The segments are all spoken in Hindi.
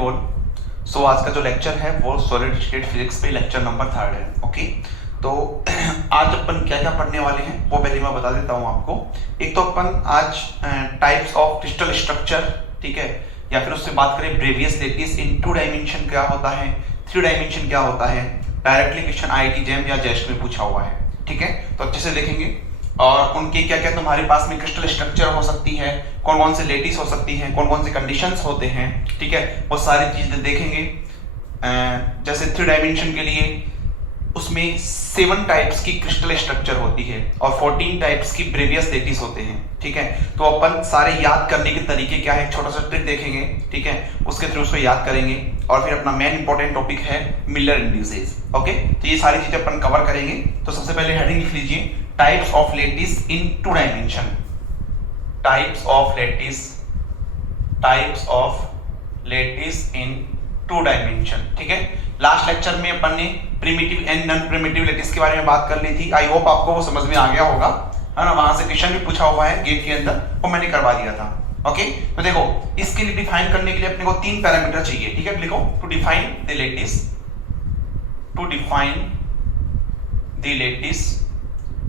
You all. सो आज का जो लेक्चर है वो सॉलिड स्टेट फिजिक्स पे लेक्चर नंबर 3 है। ओके, तो आज अपन क्या क्या पढ़ने वाले हैं वो पहले मैं बता देता हूँ आपको। एक तो अपन आज टाइप्स ऑफ क्रिस्टल स्ट्रक्चर, ठीक है, या फिर उससे बात करें प्रीवियस लेटिस इन 2 डायमेंशन क्या होता है, 3 डायमेंशन क्या होता है। डायरेक्टली क्वेश्चन आईआईटी जैम या जेस्ट में पूछा हुआ है, ठीक है, तो अच्छे से देखेंगे। और उनके क्या क्या तुम्हारे पास में क्रिस्टल स्ट्रक्चर हो सकती है, कौन कौन से लेटिस हो सकती हैं, कौन कौन से कंडीशंस होते हैं, ठीक है, वो सारी चीजें देखेंगे। जैसे 3 डायमेंशन के लिए उसमें 7 टाइप्स की क्रिस्टल स्ट्रक्चर होती है और 14 टाइप्स की प्रीवियस लेटिस होते हैं, ठीक है। तो अपन सारे याद करने के तरीके क्या है, छोटा सा ट्रिक देखेंगे, ठीक है, उसके थ्रू उसको याद करेंगे। और फिर अपना मेन इंपॉर्टेंट टॉपिक है मिलर इंड्यूसेस। ओके, तो ये सारी चीजें अपन कवर करेंगे। तो सबसे पहले हेडिंग लिख लीजिए, types of lattice in 2 dimension. Types of lattice in 2 dimension, ठीक है। लास्ट लेक्चर में अपन ने primitive and non primitive lattice के बारे में बात कर ली थी। आई होप आपको वो समझ में आ गया होगा, है ना। वहां से क्वेश्चन भी पूछा हुआ है गेट के अंदर, वो मैंने करवा दिया था। ओके, तो देखो इसके लिए डिफाइन करने के लिए अपने को 3 पैरामीटर चाहिए, ठीक है। लिखो, टू डिफाइन द लेटिस,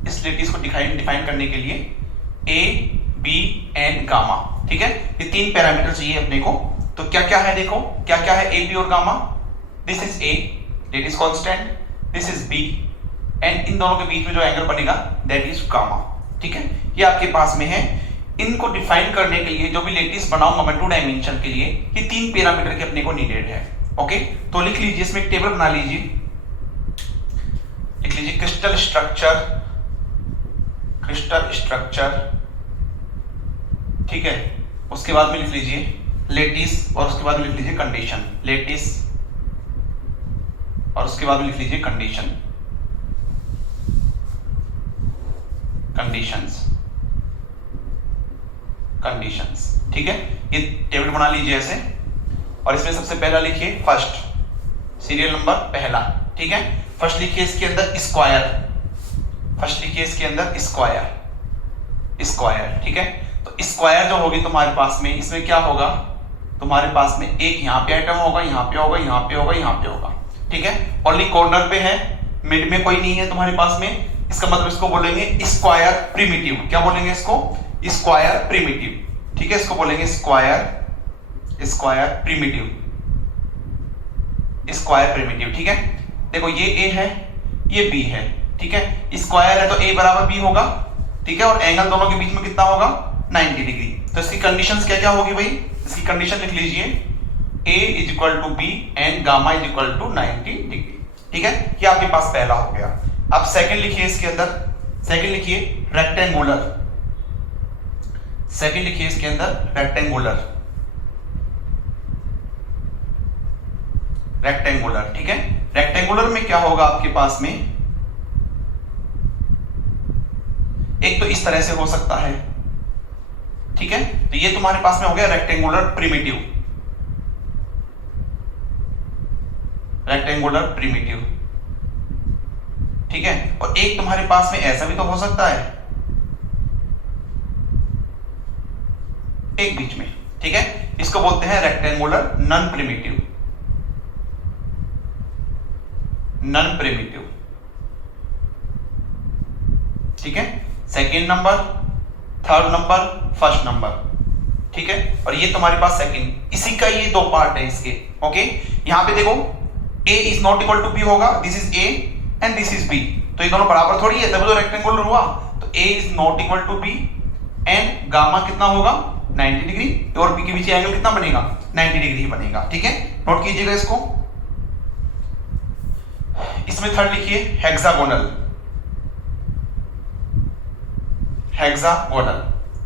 इस लेटिस को डिफाइन करने के लिए ए, बी एंड गामा, ठीक है। ये 3 पैरामीटर चाहिए अपने को। तो क्या क्या है, देखो क्या क्या है ए, बी और gamma. This is A, lattice constant, this is B, and इन दोनों के बीच में जो एंगल बनेगा दैट इज गामा, ठीक है। ये आपके पास में है। इनको डिफाइन करने के लिए जो भी लेटिस बनाऊंगा मैं 2 डायमेंशन के लिए, ये 3 पैरामीटर के अपने को नीडेड है। ओके, तो लिख लीजिए, इसमें एक टेबल बना लीजिए, लिख लीजिए क्रिस्टल स्ट्रक्चर, ठीक है। उसके बाद में लिख लीजिए लेटिस, और उसके बाद में लिख लीजिए कंडीशन, लेटिस, और उसके बाद में लिख लीजिए कंडीशंस, ठीक है। ये टेबल बना लीजिए ऐसे, और इसमें सबसे पहला लिखिए फर्स्ट, सीरियल नंबर पहला, ठीक है। फर्स्ट लिखिए इसके अंदर स्क्वायर, ठीक है। तो स्क्वायर जो होगी तुम्हारे पास में, इसमें क्या होगा, तुम्हारे पास में एक यहाँ पे आइटम होगा, यहाँ पे होगा, यहाँ पे होगा, यहाँ पे होगा, ठीक है। ओनली कॉर्नर पे है, मिड में कोई नहीं है तुम्हारे पास में। इसका मतलब इसको बोलेंगे स्क्वायर प्रिमिटिव। क्या बोलेंगे इसको? स्क्वायर प्रिमिटिव, ठीक है। इसको बोलेंगे स्क्वायर प्रिमिटिव, ठीक है। देखो ये ए है, ये बी है, ठीक है। स्क्वायर है तो ए बराबर बी होगा, ठीक है, और एंगल दोनों के बीच में कितना होगा, 90 डिग्री। तो इसकी कंडीशंस क्या क्या होगी भाई, इसकी कंडीशन लिख लीजिए, a is equal to B and gamma is equal to 90 degree, ठीक है। ये आपके पास पहला हो गया। अब सेकंड लिखिए, इसके अंदर सेकंड लिखिए रेक्टेंगुलर, ठीक है। रेक्टेंगुलर में क्या होगा आपके पास में, एक तो इस तरह से हो सकता है, ठीक है। तो ये तुम्हारे पास में हो गया रेक्टेंगुलर प्रिमिटिव, ठीक है। और एक तुम्हारे पास में ऐसा भी तो हो सकता है, एक बीच में, ठीक है। इसको बोलते हैं रेक्टेंगुलर नॉन प्रिमिटिव, ठीक है। Second number, third number, first number, ठीक है। और ये तुम्हारे पास सेकंड, इसी का ये 2 पार्ट है इसके। ओके, यहां पे देखो a is not equal to b होगा, this is a and this is b, तो ये दोनों बराबर थोड़ी है, तभी तो रेक्टेंगुलर हुआ। तो a is not equal to b and gamma कितना होगा, 90 डिग्री, और b के बीच एंगल कितना बनेगा, 90 डिग्री बनेगा, ठीक है। नोट कीजिएगा इसको। इसमें थर्ड लिखिए हेक्सागोनल,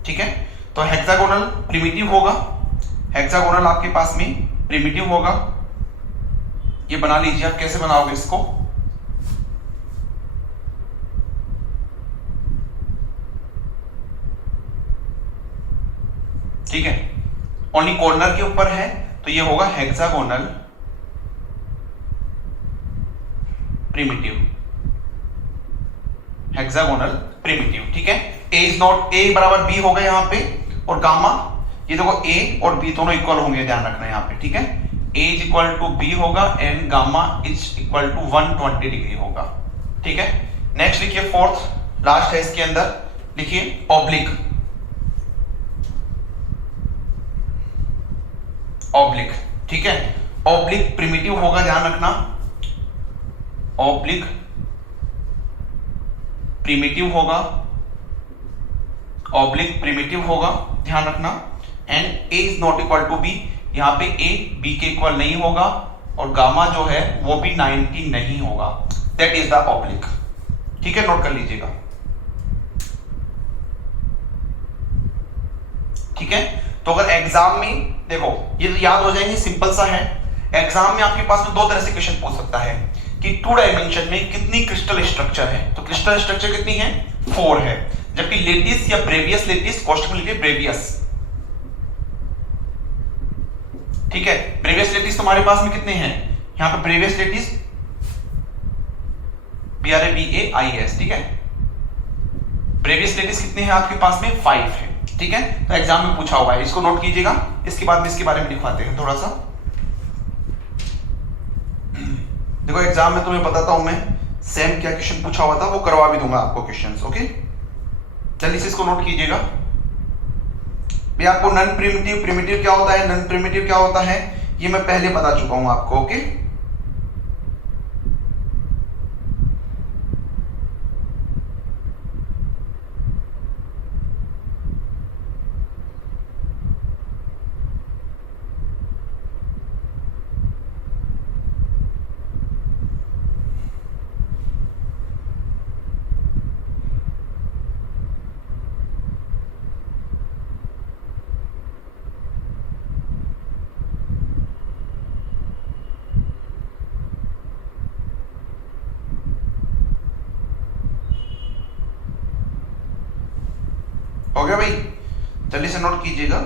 ठीक है। तो हेक्सागोनल प्रिमिटिव होगा, हेक्सागोनल आपके पास में प्रिमिटिव होगा। ये बना लीजिए, आप कैसे बनाओगे इसको, ठीक है। ओनली कॉर्नर के ऊपर है तो ये होगा हेक्सागोनल प्रिमिटिव, ठीक है। ए इज नॉट, ए बराबर बी होगा यहाँ पे, और गामा, ये देखो ए और बी दोनों इक्वल होंगे, ध्यान रखना यहाँ पे, ठीक है। A is equal to B होगा and gamma is equal to 120 degree होगा। ठीक है, नेक्स्ट लिखिए फोर्थ लास्ट है इसके अंदर, लिखिए ऑब्लिक। ऑब्लिक, ठीक है, ऑब्लिक प्रिमिटिव होगा, ध्यान रखना, ऑब्लिक प्रिमिटिव होगा, ऑब्लिक प्रिमिटिव होगा, ध्यान रखना। And A is not equal to B, यहां पे ए बी के इक्वल नहीं होगा और गामा जो है वो भी 90 नहीं होगा, दैट इज द ऑब्लिक। ठीक है, नोट कर लीजिएगा। ठीक है, तो अगर एग्जाम में देखो ये तो याद हो जाएंगे, सिंपल सा है। एग्जाम में आपके पास में दो तरह से क्वेश्चन पूछ सकता है कि 2 डायमेंशन में कितनी क्रिस्टल स्ट्रक्चर है, तो क्रिस्टल स्ट्रक्चर कितनी है, 4 है। जबकि लेटिस या ब्रेवियस लेटिस, क्वेश्चन में लिखिए ब्रेवियस। ठीक है, ब्रेवियस लेटिस तुम्हारे पास में कितने हैं, यहां पे ब्रेवियस लेटिस BRAVAIS, ठीक है, ब्रेवियस लेटिस कितने हैं आपके पास में, 5 है। ठीक है, तो एग्जाम में पूछा हुआ है, इसको नोट कीजिएगा। इसके बाद में इसके बारे में लिखवाते हैं थोड़ा सा। देखो एग्जाम में तुम्हें बताता हूं मैं सेम क्या क्वेश्चन पूछा हुआ था, वो करवा भी दूंगा आपको क्वेश्चंस। ओके, चलिए इसको नोट कीजिएगा। भी आपको नॉन प्रिमिटिव, प्रिमिटिव क्या होता है, नॉन प्रिमिटिव क्या होता है, ये मैं पहले बता चुका हूं आपको। ओके, हो गया भाई, जल्दी से नोट कीजिएगा।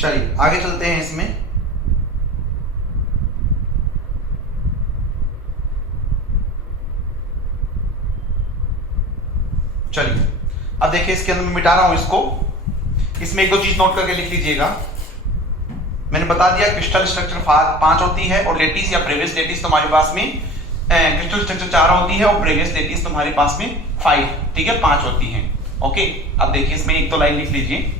चलिए आगे चलते हैं इसमें। चलिए अब देखिए इसके अंदर मैं मिटा रहा हूं इसको। इसमें एक दो चीज नोट करके लिख लीजिएगा। मैंने बता दिया क्रिस्टल स्ट्रक्चर 5 होती है और लेटिस या ब्रेवियस लेटिस तुम्हारे पास में क्रिस्टल स्ट्रक्चर 4 होती है और ब्रेवियस लेटिस तुम्हारे पास में 5, ठीक है, 5 होती है। ओके, अब देखिए इसमें एक दो लाइन लिख लीजिए।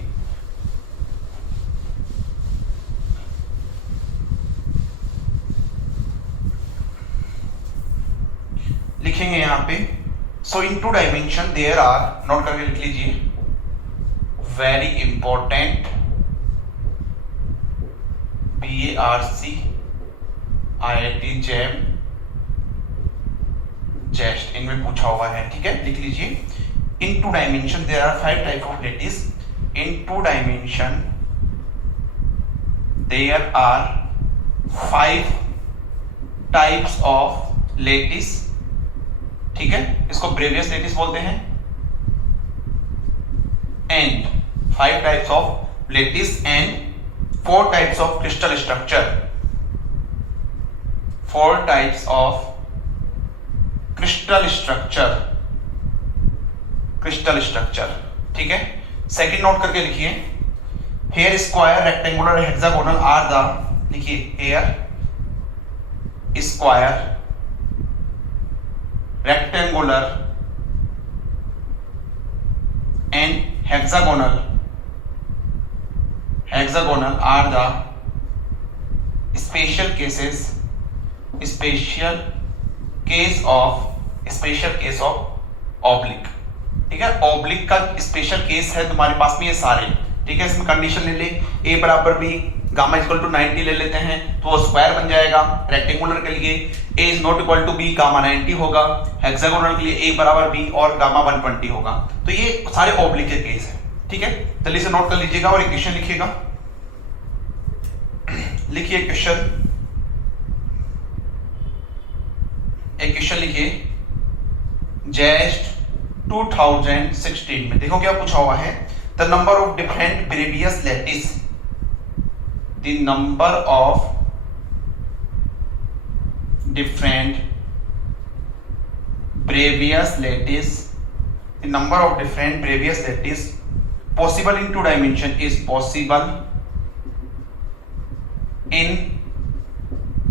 लिखेंगे यहां पे, so in 2 dimension there are, note करके लिख लीजिए, very important BARC IIT JAM JEST, इनमें पूछा हुआ है, ठीक है, लिख लीजिए। In 2 dimension there are 5 type of lattice. In 2 dimension there are 5 types of lattice, ठीक है, इसको ब्रेवियस लेटिस बोलते हैं। And 5 types of lattice and 4 types of crystal structure. 4 types of crystal structure, crystal structure, ठीक है। सेकंड नोट करके लिखिए, here square, rectangular, hexagonal are the, लिखिए here square, rectangular and hexagonal are the special case of oblique, ठीक है। oblique का स्पेशल केस है तुम्हारे पास में ये सारे, ठीक है, इसमें कंडीशन ले ले, a बराबर b, गामा इक्वल टू 90 ले लेते हैं तो वो स्क्वायर बन जाएगा। रेक्टेंगुलर के लिए a is not equal to b, gamma 90 होगा। हेक्सागोनल के लिए a बराबर b और गामा 120 होगा। तो ये सारे ऑब्लिक के केस है, ठीक है। जल्दी से नोट कर लीजिएगा और इक्वेशन लिखिएगा। लिखिए क्वेश्चन, इक्वेशन लिखिए। जेस्ट 2016 में देखो क्या पूछा हुआ है, the number of different Bravais lattice, the number of different Bravais lattice, the number of different Bravais lattice possible in 2 dimension is possible in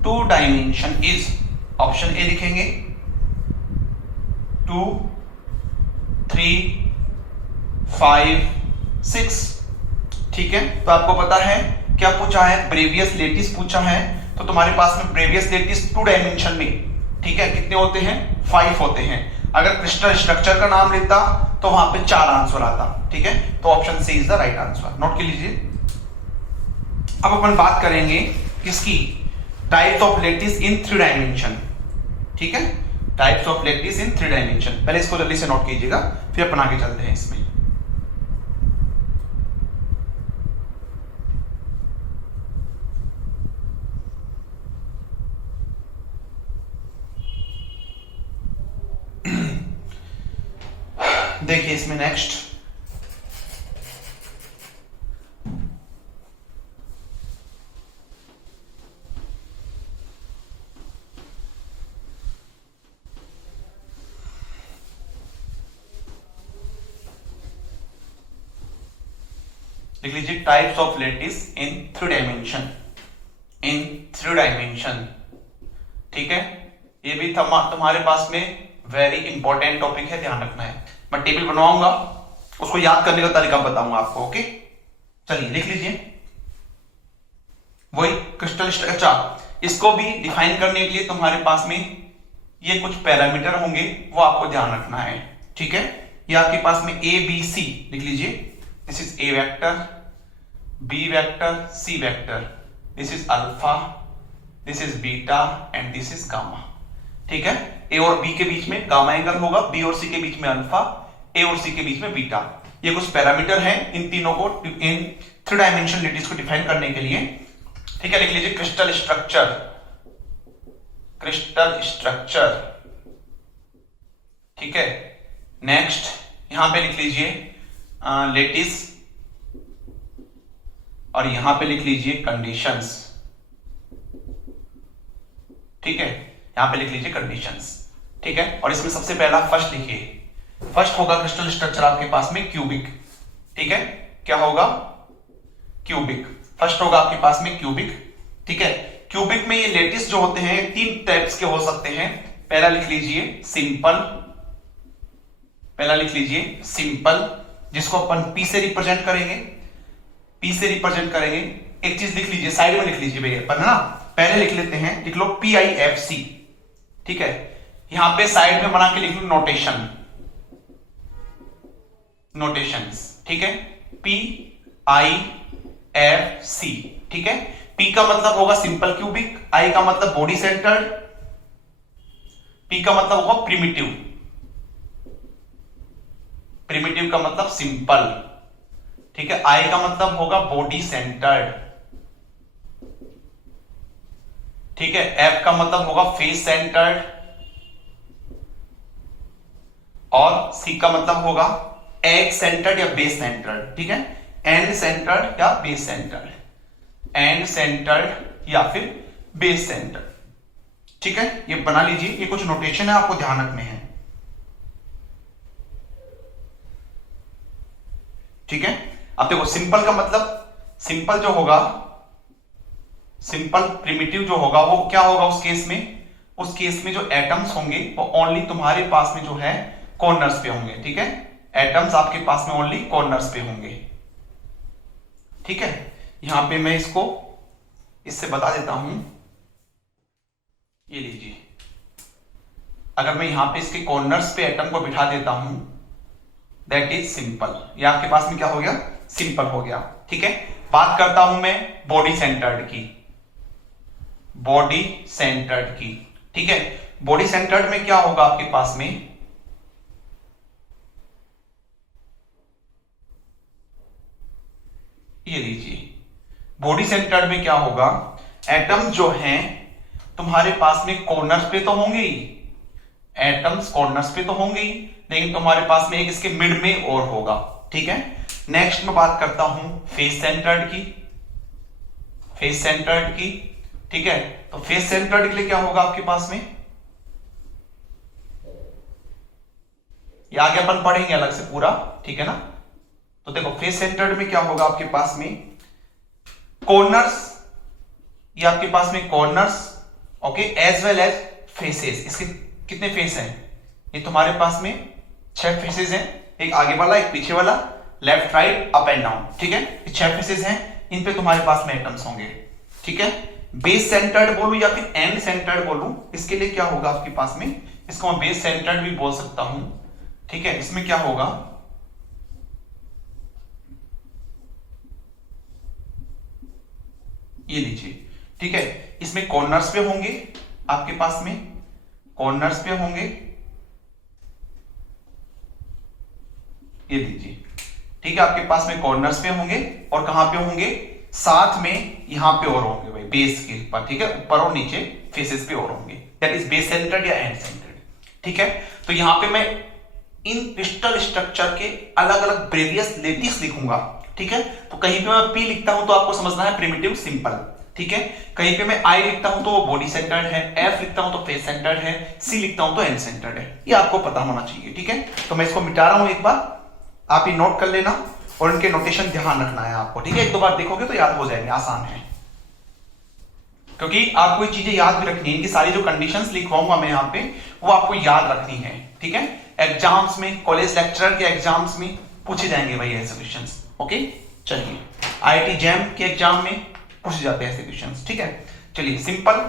2 dimension is, option A लिखेंगे 2, 3, 5, 6, ठीक है। तो आपको पता है क्या पूछा है, ब्रेवियस लेटिस पूछा है। तो तुम्हारे पास में ब्रेवियस लेटिस 2 डायमेंशन में, ठीक है, कितने होते हैं, 5 होते हैं। अगर क्रिस्टल स्ट्रक्चर का नाम लेता तो वहां पे 4 आंसर आता, ठीक है। तो option C is the right answer, note कर लीजिए। अब अपन बात करेंगे किसकी, types of lattice in 3 dimension, ठीक है, types of lattice in 3 dimension. पहले इसको जल्दी से नोट कीजिएगा, फिर अपन आगे चलते हैं इसमें। देखिए इसमें नेक्स्ट लिख लीजिए, types of lattice in 3 dimension, in 3 dimension, ठीक है। ये भी तुम्हारे पास में वेरी इंपॉर्टेंट टॉपिक है, ध्यान रखना है। मैं टेबल बनवाऊंगा, उसको याद करने का तरीका बताऊंगा आपको, ओके। चलिए लिख लीजिए, वही क्रिस्टल स्ट्रक्चर, इसको भी डिफाइन करने के लिए तुम्हारे पास में ये कुछ पैरामीटर होंगे, वो आपको ध्यान रखना है, ठीक है। ये आपके पास में ए बी सी लिख लीजिए, this is A vector, B vector, C vector, this is alpha, this is beta and this is gamma, ठीक है। ए और बी के बीच में गामा एंगल होगा, बी और सी के बीच में अल्फा, ए और सी के बीच में बीटा। ये कुछ पैरामीटर हैं इन तीनों को, इन 3 डायमेंशन लैटिस को डिफाइन करने के लिए, ठीक है। लिख लीजिए क्रिस्टल स्ट्रक्चर, क्रिस्टल स्ट्रक्चर, ठीक है। नेक्स्ट यहां पे लिख लीजिए लैटिस, और यहां पे लिख लीजिए कंडीशंस, ठीक है। यहां पे लिख लीजिए कंडीशंस, ठीक है। और इसमें सबसे पहला फर्स्ट लिखिए, फर्स्ट होगा क्रिस्टल स्ट्रक्चर आपके पास में क्यूबिक, ठीक है। क्या होगा, क्यूबिक, फर्स्ट होगा आपके पास में क्यूबिक, ठीक है। क्यूबिक में ये लैटिस जो होते हैं 3 टाइप्स के हो सकते हैं। पहला लिख लीजिए सिंपल, पहला लिख लीजिए सिंपल, जिसको अपन पी से रिप्रेजेंट करेंगे, पी से रिप्रेजेंट करेंगे। एक चीज लिख लीजिए, साइड में लिख लीजिए भैया, पर ना पहले लिख लेते हैं, लिख लो PIFC, ठीक है। यहां पे साइड में बना के लिख लो नोटेशन, नोटेशंस, ठीक है। PIFC, ठीक है। P का मतलब होगा सिंपल क्यूबिक, I का मतलब बॉडी सेंटर्ड, P का मतलब होगा प्रिमिटिव, प्रिमिटिव का मतलब सिंपल, ठीक है। I का मतलब होगा बॉडी सेंटर्ड, ठीक है। F का मतलब होगा फेस सेंटर्ड, और C का मतलब होगा एज सेंटर्ड या बेस सेंटर्ड, ठीक है। एंड सेंटर्ड या बेस सेंटर्ड, एंड सेंटर्ड या फिर बेस सेंटर्ड, ठीक है। ये बना लीजिए, ये कुछ नोटेशन है, आपको ध्यान रखने हैं, ठीक है। अब देखो सिंपल का मतलब, सिंपल जो होगा, सिंपल प्रिमिटिव जो होगा वो क्या होगा उस केस में, उस केस में जो एटम्स होंगे वो ओनली तुम्हारे पास में जो है कॉर्नर्स पे होंगे, ठीक है। एटम्स आपके पास में ओनली कॉर्नर्स पे होंगे, ठीक है। यहां पे मैं इसको इससे बता देता हूं, ये लीजिए, अगर मैं यहां पे इसके कॉर्नर्स पे एटम को बिठा देता हूं, दैट इज सिंपल। ये आपके पास में क्या हो गया, सिंपल हो गया। ठीक है, बात करता हूं मैं बॉडी सेंटर्ड की, बॉडी सेंटर्ड की। ठीक है, बॉडी सेंटर्ड में क्या होगा आपके पास में, ये लीजिए, बॉडी सेंटर्ड में क्या होगा, एटम जो हैं तुम्हारे पास में कॉर्नर्स पे तो होंगे ही, एटम्स कॉर्नर्स पे तो होंगे ही, लेकिन तुम्हारे पास में एक इसके मिड में और होगा। ठीक है, नेक्स्ट मैं बात करता हूं फेस सेंटर्ड की, फेस सेंटर्ड की। ठीक है, तो फेस सेंटर्ड के लिए क्या होगा आपके पास में, ये आगे अपन पढ़ेंगे अलग से पूरा। ठीक है ना, तो देखो फेस सेंटर्ड में क्या होगा आपके पास में, कॉर्नर्स, ये आपके पास में corners, okay, as well as faces. इसके कितने फेस हैं, ये तुम्हारे पास में 6 फेसेस हैं, एक आगे वाला, एक पीछे वाला, left right up and down. ठीक है, ये 6 फेसेस हैं, इन पे तुम्हारे पास में एटम्स होंगे। ठीक है, बेस सेंटर्ड बोलूं या फिर एंड सेंटर्ड बोलूं, इसके लिए क्या होगा आपके पास में, इसको मैं बेस सेंटर्ड भी बोल सकता हूं। ठीक है, इसमें क्या होगा, ये लीजिए। ठीक है, इसमें कॉर्नर्स पे होंगे आपके पास में, कॉर्नर्स पे होंगे, ये लीजिए। ठीक है, आपके पास में कॉर्नर्स पे होंगे, और कहां पे होंगे, साथ में यहां पे और होंगे भाई, बेस के ऊपर। ठीक है, ऊपर और नीचे फेसेस पे और होंगे, दैट इज बेस सेंटर्ड या एंड सेंटर्ड। ठीक है, तो यहां पे मैं इन क्रिस्टल स्ट्रक्चर के अलग अलग ब्रेवियस लेटिस लिखूंगा। ठीक है, तो कहीं पे मैं पी लिखता हूं तो आपको समझना है प्रिमिटिव सिंपल। ठीक है, कहीं पे मैं आई लिखता हूं तो वो बॉडी सेंटर्ड है, एफ लिखता हूं तो फेस सेंटर्ड है, सी लिखता हूं तो एंड सेंटर्ड है, ये आपको पता होना चाहिए। ठीक है, तो मैं इसको मिटा रहा हूं, एक बार आप ये नोट कर लेना, और इनके नोटेशन ध्यान रखना है आपको। ठीक है, एक दो बार देखोगे तो याद हो जाएंगे, आसान है, क्योंकि आपको ये चीजें याद भी रखनी है, इनकी सारी जो कंडीशंस लिखवाऊंगा मैं यहाँ पे, वो आपको याद रखनी है। ठीक है, एग्जाम्स में, कॉलेज लेक्चरर के एग्जाम्स में पूछे जाएंगे भाई ऐसे क्वेश्चंस। ओके, चलिए, आईआईटी जैम के एग्जाम में पूछे जाते हैं ऐसे क्वेश्चंस। ठीक है, चलिए, सिंपल।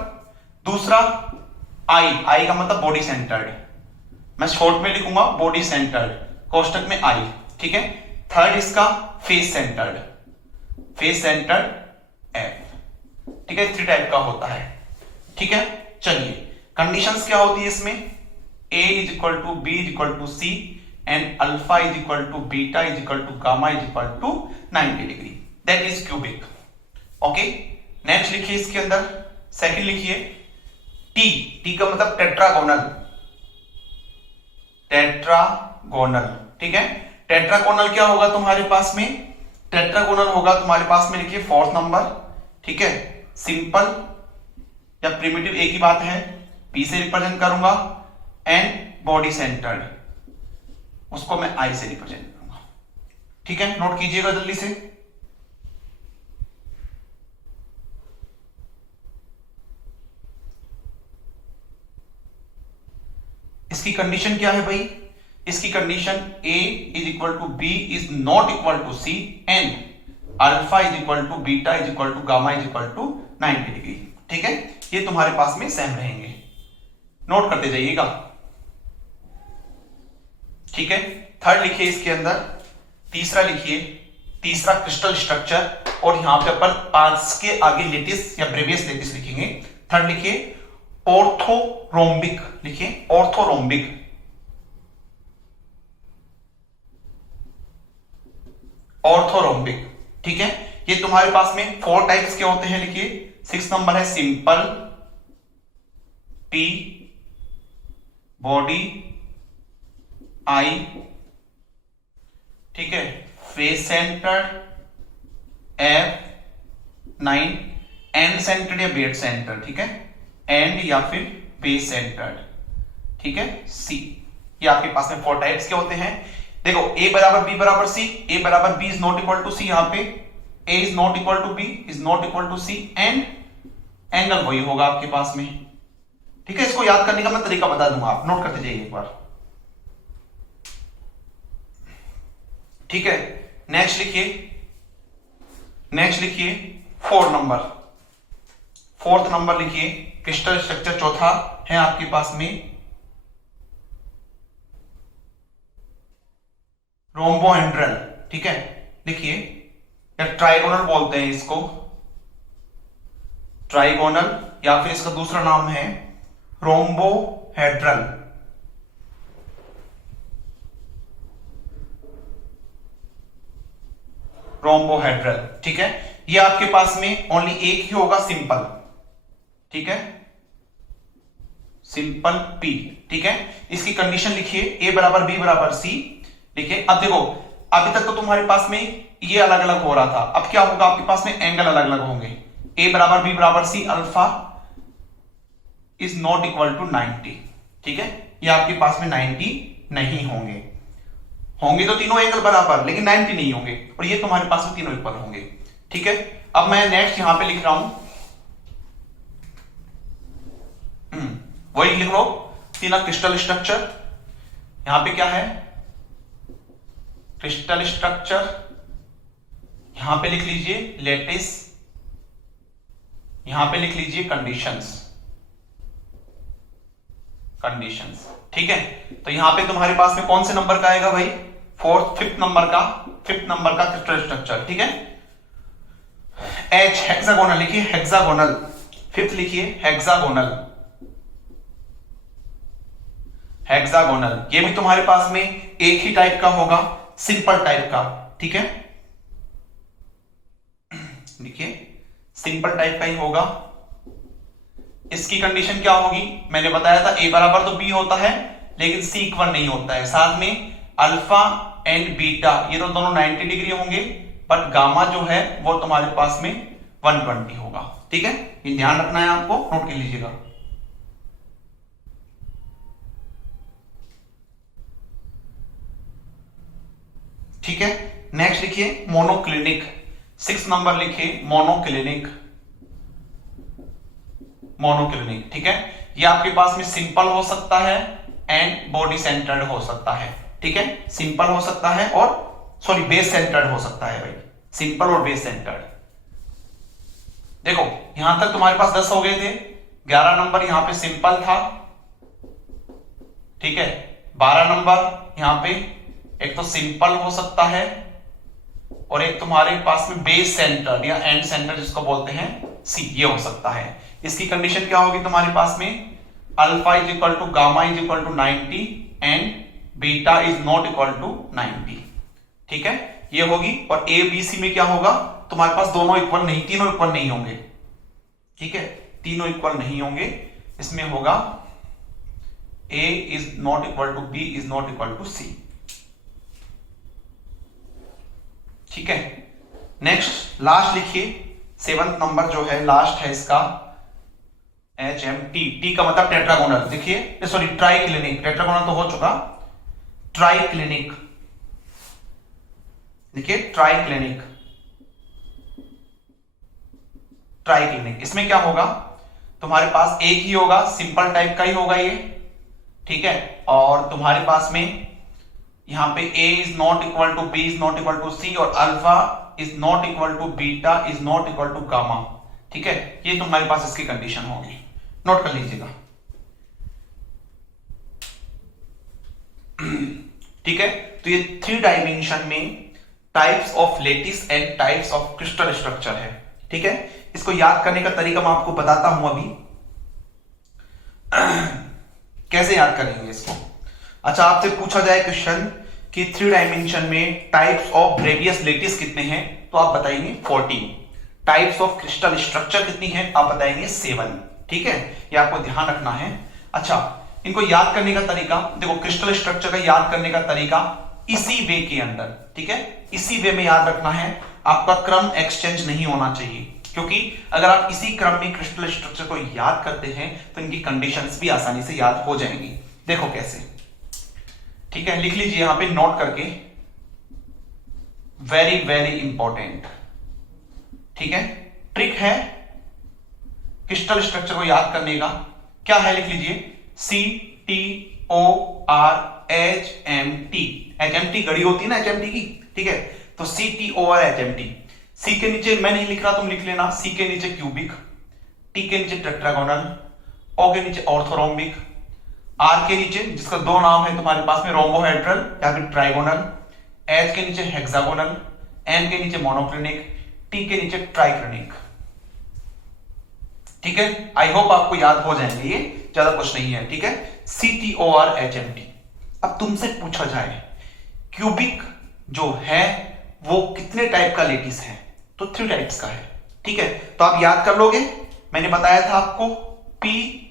दूसरा, आई, आई का मतलब बॉडी सेंटर्ड, मैं शॉर्ट में लिखूंगा बॉडी सेंटर्ड, कोष्टक में आई। ठीक है, थर्ड इसका face centred, face centred F. ठीक है, 3 टाइप का होता है। ठीक है, चलिए, कंडीशंस क्या होती है इसमें, A is equal to B is equal to C and alpha is equal to beta is equal to gamma is equal to 90 degree, that is cubic. Okay, next लिखिए इसके अंदर, सेकंड लिखिए टी, टी का मतलब टेट्रागोनल, टेट्रागोनल। ठीक है, टेट्रागोनल क्या होगा तुम्हारे पास में, टेट्रागोनल होगा तुम्हारे पास में, लिखिए 4th नंबर। ठीक है, सिंपल या प्रिमिटिव एक ही बात है, पी से रिप्रेजेंट करूंगा, एंड बॉडी सेंटर्ड, उसको मैं आई से रिप्रेजेंट करूंगा। ठीक है, नोट कीजिएगा जल्दी से। इसकी कंडीशन क्या है भाई, इसकी condition A is equal to B is not equal to C and alpha is equal to beta is equal to gamma is equal to 90 degree. ठीक है, ये तुम्हारे पास में सेम रहेंगे, नोट करते जाइएगा। ठीक है, थर्ड लिखिए इसके अंदर, तीसरा लिखिए, तीसरा क्रिस्टल स्ट्रक्चर, और यहां पे अपन 5 के आगे लेटिस या ब्रेवियस लेटिस लिखेंगे। थर्ड लिखिए ऑर्थोरोम्बिक, लिखिए ऑर्थोरोम्बिक, ऑर्थोरोम्बिक। ठीक है, ये तुम्हारे पास में 4 टाइप्स के होते हैं, लिखिए 6 नंबर है सिंपल, टी, बॉडी, आई। ठीक है, face centred F, 9, and centred या बेड सेंटर्ड। ठीक है, एंड या फिर बेस सेंटर्ड। ठीक है, सी, ये आपके पास में 4 टाइप्स के होते हैं। देखो, ए बराबर बी बराबर सी, ए बराबर B is not equal to C, यहां पे A is not equal to B is not equal to C, and angle वही होगा आपके पास में। ठीक है, इसको याद करने का मैं तरीका बता दूंगा, आप नोट करते जाइए एक बार। ठीक है, नेक्स्ट लिखिए, नेक्स्ट लिखिए 4 नंबर, 4th नंबर लिखिए, क्रिस्टल स्ट्रक्चर चौथा है आपके पास में रोम्बोहेड्रल। ठीक है, लिखिए या ट्राइगोनल बोलते हैं इसको, ट्राइगोनल, या फिर इसका दूसरा नाम है रोम्बोहेड्रल। रोम्बोहेड्रल, ठीक है। ये आपके पास में ओनली एक ही होगा, सिंपल, ठीक है, सिंपल पी, ठीक है। इसकी कंडीशन लिखिए, ए बराबर बी बराबर सी लिखिए। अब देखो, अभी तक तो तुम्हारे पास में ये अलग अलग हो रहा था, अब क्या होगा, आपके पास में एंगल अलग अलग होंगे। ए बराबर बी बराबर C, alpha is not equal to 90, ठीक है। ये आपके पास में 90 नहीं होंगे, होंगे तो तीनों एंगल बराबर, लेकिन 90 नहीं होंगे, और ये तुम्हारे पास में तीनों इक्वल होंगे, ठीक है। अब मैं नेक्स्ट यहां पे लिख रहा हूं, वही लिख लो, तीन क्रिस्टल स्ट्रक्चर। यहां पे क्या है, क्रिस्टल स्ट्रक्चर, यहां पे लिख लीजिए लेटिस, यहां पे लिख लीजिए कंडीशंस, कंडीशंस, ठीक है। तो यहां पे तुम्हारे पास में कौन से नंबर का आएगा भाई, फिफ्थ नंबर का क्रिस्टल स्ट्रक्चर, ठीक है। एच हेक्सागोनल लिखिए, हेक्सागोनल, फिफ्थ लिखिए हेक्सागोनल, हेक्सागोनल। ये भी तुम्हारे पास में एक ही टाइप का होगा, सिंपल टाइप का, ठीक है। देखिए सिंपल टाइप का ही होगा। इसकी कंडीशन क्या होगी, मैंने बताया था ए बराबर तो बी होता है, लेकिन सी इक्वल नहीं होता है, साथ में अल्फा एंड बीटा ये तो दोनों 90 डिग्री होंगे, बट गामा जो है वो तुम्हारे पास में 120 होगा, ठीक है। ये ध्यान रखना है आपको, नोट कर लीजिएगा। ठीक है, नेक्स्ट लिखिए मोनोक्लिनिक, 6 नंबर लिखिए मोनोक्लिनिक, मोनोक्लिनिक, ठीक है। ये आपके पास में सिंपल हो सकता है एंड बॉडी सेंटर्ड हो सकता है, ठीक है। सिंपल हो सकता है और सॉरी बेस सेंटर्ड हो सकता है भाई, सिंपल और बेस सेंटर्ड। देखो यहां तक तुम्हारे पास 10 हो गए थे, 11 नंबर यहां पे सिंपल था, ठीक है। 12 नंबर यहां पे एक तो सिंपल हो सकता है और एक तुम्हारे पास में बेस सेंटर्ड या एंड सेंटर जिसको बोलते हैं सी, ये हो सकता है। इसकी कंडीशन क्या होगी तुम्हारे पास में, alpha is equal to gamma is equal to 90 and beta is not equal to 90, ठीक है, ये होगी। और ए बी सी में क्या होगा, तुम्हारे पास दोनों इक्वल नहीं, तीनों इक्वल नहीं होंगे, ठीक है, तीनों इक्वल नहीं होंगे। इसमें होगा A is not equal to B is not equal to C, ठीक है। नेक्स्ट लास्ट लिखिए, 7th नंबर जो है लास्ट है इसका HMT, टी का मतलब टेट्रागोनल, देखिए सॉरी ट्राइक्लिनिक, टेट्रागोनल तो हो चुका, ट्राइक्लिनिक, देखिए ट्राइक्लिनिक, ट्राइक्लिनिक। इसमें क्या होगा, तुम्हारे पास एक ही होगा, सिंपल टाइप का ही होगा ये, ठीक है। और तुम्हारे पास में यहां पे a is not equal to b is not equal to c और alpha is not equal to beta is not equal to gamma, ठीक है। ये तुम्हारे पास इसकी कंडीशन होगी, नोट कर लीजिएगा, ठीक है। तो ये 3 डायमेंशन में types of lattice and types of crystal structure है, ठीक है। इसको याद करने का तरीका मैं आपको बताता हूं अभी कैसे याद करेंगे इसको। अच्छा, आपसे पूछा जाए क्वेश्चन कि 3 डायमेंशन में टाइप्स ऑफ ब्रेवियस लेटिस कितने हैं, तो आप बताएंगे 14। टाइप्स ऑफ क्रिस्टल स्ट्रक्चर कितनी है, आप बताएंगे 7, ठीक है। ये आपको ध्यान रखना है। अच्छा, इनको याद करने का तरीका देखो, क्रिस्टल स्ट्रक्चर का याद करने का तरीका इसी वे के अंदर, ठीक है, इसी वे में याद रखना है। आपका क्रम एक्सचेंज नहीं होना चाहिए, क्योंकि अगर आप इसी क्रम में क्रिस्टल स्ट्रक्चर को याद करते हैं तो इनकी कंडीशंस भी आसानी से याद हो जाएंगी। देखो कैसे, ठीक है, लिख लीजिए यहां पे नोट करके, वेरी वेरी इंपॉर्टेंट, ठीक है। ट्रिक है क्रिस्टल स्ट्रक्चर को याद करने का, क्या है लिख लीजिए, CTOR HMT, घड़ी होती है ना HMT की, ठीक है। तो CTOR HMT, सी के नीचे मैं नहीं लिख रहा, तुम लिख लेना, सी के नीचे क्यूबिक, टी के नीचे टेट्रागोनल, ओ के नीचे ऑर्थोरोम्बिक, आर के नीचे जिसका 2 नाम है तुम्हारे पास में रोम्बोहेड्रल या फिर ट्राइगोनल, एच के नीचे हेक्सागोनल, एन के नीचे मोनोक्लिनिक, टी के नीचे ट्राइक्लिनिक। ठीक है, आई होप आपको याद हो जाएंगे, ये ज्यादा कुछ नहीं है। ठीक है, CTORHMT। अब तुमसे पूछा जाए क्यूबिक जो है वो कितने टाइप का लेटिस है, तो 3 टाइप्स का है। ठीक है, तो आप याद कर लोगे, मैंने बताया था आपको PIFC।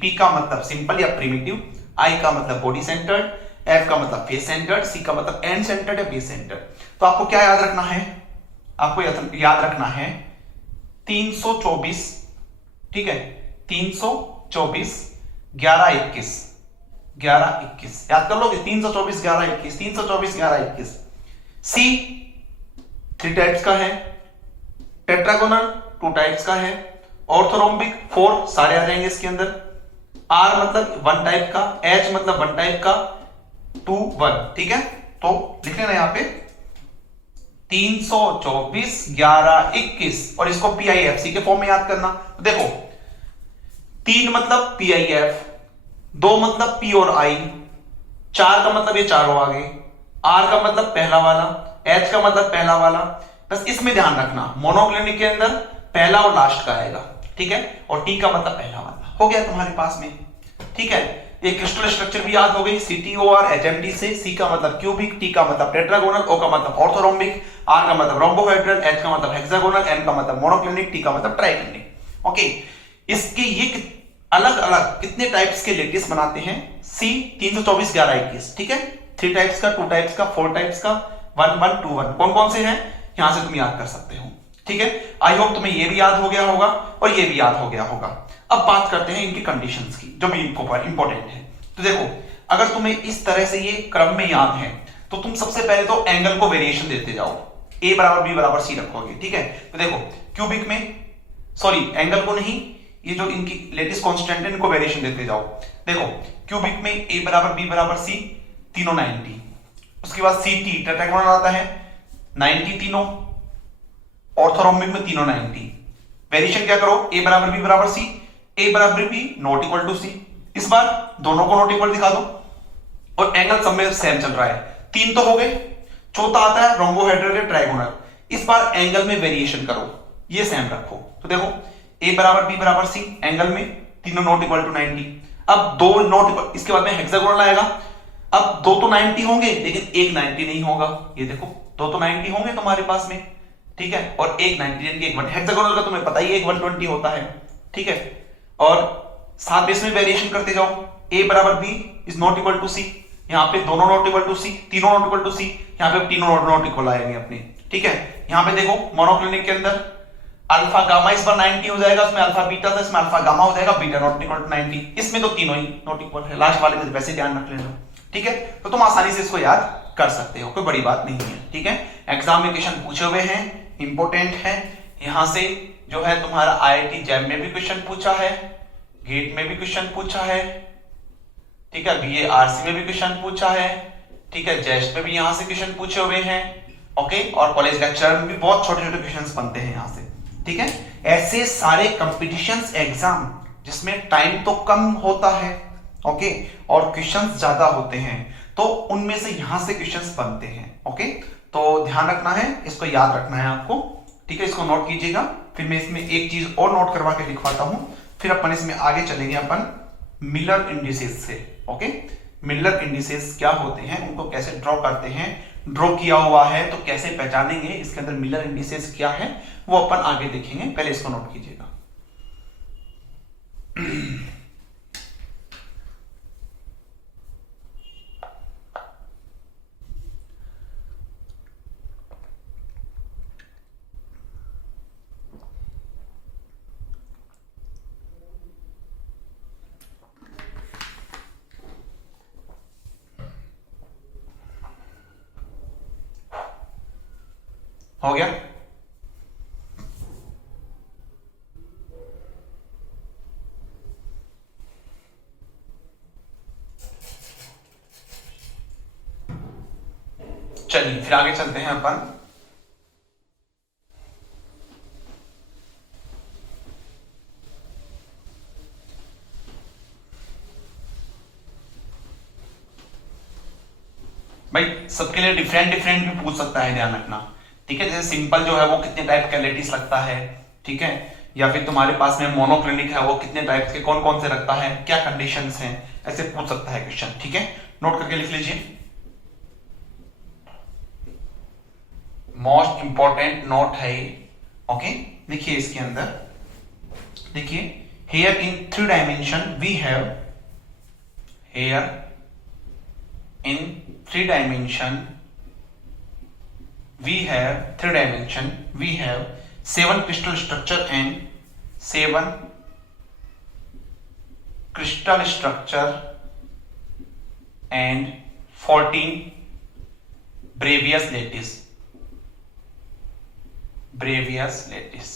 पी का मतलब सिंपल या प्रिमिटिव, आई का मतलब बॉडी सेंटर्ड, एफ का मतलब फेस सेंटर्ड, सी का मतलब एंड सेंटर्ड या बेस सेंटर्ड। तो आपको क्या याद रखना है, आपको याद रखना है 324। ठीक है, 324 11 21 11 21 याद कर लोगे, 324 11 21 324 11 21। सी 3 टाइप्स का है, टेट्रागोनल 2 टाइप्स का है, ऑर्थोरोम्बिक 4 सारे आ जाएंगे इसके अंदर, आर मतलब 1 टाइप का, एच मतलब 1 टाइप का, 2 1। ठीक है, तो लिख लेना यहां पे 324 11 21 और इसको PIFC के फॉर्म में याद करना। तो देखो 3 मतलब PIF, 2 मतलब P और I, 4 का मतलब ये चारों आ गए, R का मतलब पहला वाला, H का मतलब पहला वाला। बस इसमें ध्यान रखना मोनोक्लिनिक के अंदर पहला और लास्ट का आएगा। ठीक है, और T का मतलब पहला वाला हो गया तुम्हारे पास में। ठीक है, ये क्रिस्टल स्ट्रक्चर भी याद हो गई, CTORHMT से। C का मतलब क्यूबिक, T का मतलब टेट्रागोनल, O का मतलब ऑर्थोरोम्बिक, R का मतलब रोम्बोहेड्रल, H का मतलब हेक्सागोनल, N का मतलब मोनोक्लिनिक, T का मतलब ट्राइक्लिनिक। ओके, इसके ये अलग अलग कितने टाइप्स के लेटिस बनाते हैं? C 324 11 21। ठीक है, 3 टाइप्स का, 2 टाइप्स का, 4 टाइप्स का, 1 1 2 1। कौन कौन से हैं यहां से तुम याद कर सकते हो। ठीक है, आई होप तुम्हें ये भी याद हो गया होगा और ये भी याद हो गया होगा। अब बात करते हैं इनकी कंडीशंस की जो भी इंपॉर्टेंट है। तो देखो, अगर तुम्हें इस तरह से ये क्रम में याद है तो तुम सबसे पहले तो एंगल को वेरिएशन देते जाओ, A बराबर B बराबर C रखोगे। ठीक है, तो देखो क्यूबिक में, सॉरी एंगल को नहीं, ये जो इनकी लेटिस कांस्टेंट है इनको वेरिएशन देते जाओ। देखो क्यूबिक में A बराबर B बराबर C तीनों 90, उसके बाद CT टेट्रागोनल आता है 90 तीनों, ऑर्थोरोम्बिक में तीनों 90। वेरिएशन क्या करो, A बराबर B बराबर C, A बराबर B not equal to C। इस बार दोनों को नॉट इक्वल दिखा दो और एंगल सब में सेम चल रहा है, 3 तो हो गए, चौथा आता है रोम्बोहेड्रल या ट्राइगोनल। इस बार एंगल में वेरिएशन करो, ये सेम रखो। तो देखो A बराबर B बराबर C, एंगल में तीनों नॉट इक्वल टू 90। अब 2 नॉट इक्वल, इसके बाद में हेक्सागोनल आएगा। अब 2 तो 90 होंगे लेकिन एक 90 नहीं होगा, ये देखो 2 तो 90 होंगे तुम्हारे पास में। ठीक है, और एक 90 यानी कि एक 1। हेक्सागोनल का तुम्हें पता ही है एक 120 होता है। ठीक है, और साथ में इसमें वेरिएशन करते जाओ, A बराबर B is not equal to C, यहाँ पे दोनों नॉट इक्वल टू C, तीनों नॉट इक्वल टू C, यहाँ पे तीनों नॉट इक्वल आएंगे अपने। ठीक है, यहाँ पे देखो मोनोक्लिनिक के अंदर अल्फा गामा इस बार 90 हो जाएगा, उसमें अल्फा बीटा था, इसमें अल्फा गामा हो जाएगा, बीटा नॉट इक्वल टू 90। इसमें तो तीनों ही नॉट इक्वल है, लास्ट वाले में वैसे ध्यान रख लेना। ठीक है, तो तुम आसानी से इसको याद कर सकते हो, कोई बड़ी बात नहीं है। ठीक है, एग्जाम में क्वेश्चन पूछे हुए हैं, इंपॉर्टेंट है। यहां से जो है तुम्हारा IIT जैम में भी क्वेश्चन पूछा है, गेट में भी क्वेश्चन पूछा है। ठीक है, BARC में भी क्वेश्चन पूछा है। ठीक है, जेस्ट में भी यहां से क्वेश्चन पूछे हुए हैं। ओके, और कॉलेज लेक्चर में भी बहुत छोटे छोटे क्वेश्चन बनते हैं यहां से। ठीक है, ऐसे सारे कंपटीशंस एग्जाम जिसमें टाइम तो कम होता है, ओके, और क्वेश्चंस ज्यादा होते हैं, तो उनमें से यहां से क्वेश्चंस बनते हैं। ओके, तो ध्यान रखना है, इसको याद रखना है आपको। ठीक है, इसको नोट कीजिएगा। फिर मैं इसमें एक चीज और नोट करवा के दिखवाता हूं, फिर अपन इसमें आगे चलेंगे अपन मिलर इंडिसेस से। ओके, मिलर इंडिसेस क्या होते हैं, उनको कैसे ड्रॉ करते हैं, ड्रॉ किया हुआ है तो कैसे पहचानेंगे इसके अंदर मिलर इंडिसेस क्या है, वो अपन आगे देखेंगे। पहले इसको नोट कीजिएगा। हो गया, चलिए फिर आगे चलते हैं अपन। भाई सबके लिए डिफरेंट डिफरेंट भी पूछ सकता है, ध्यान रखना, ठीक है। जैसे सिंपल जो है वो कितने टाइप का लैटिस रखता है, ठीक है, या फिर तुम्हारे पास में मोनोक्लिनिक है वो कितने टाइप्स के कौन कौन से रखता है, क्या कंडीशंस हैं, ऐसे पूछ सकता है क्वेश्चन, ठीक है। नोट करके लिख लीजिए। मोस्ट इंपॉर्टेंट नोट है, ओके। देखिए इसके अंदर, देखिए here in 3 dimension we have, here in 3 dimension we have 3 dimension, we have 7 crystal structure and 7 crystal structure and 14 Bravais lattice, Bravais lattice,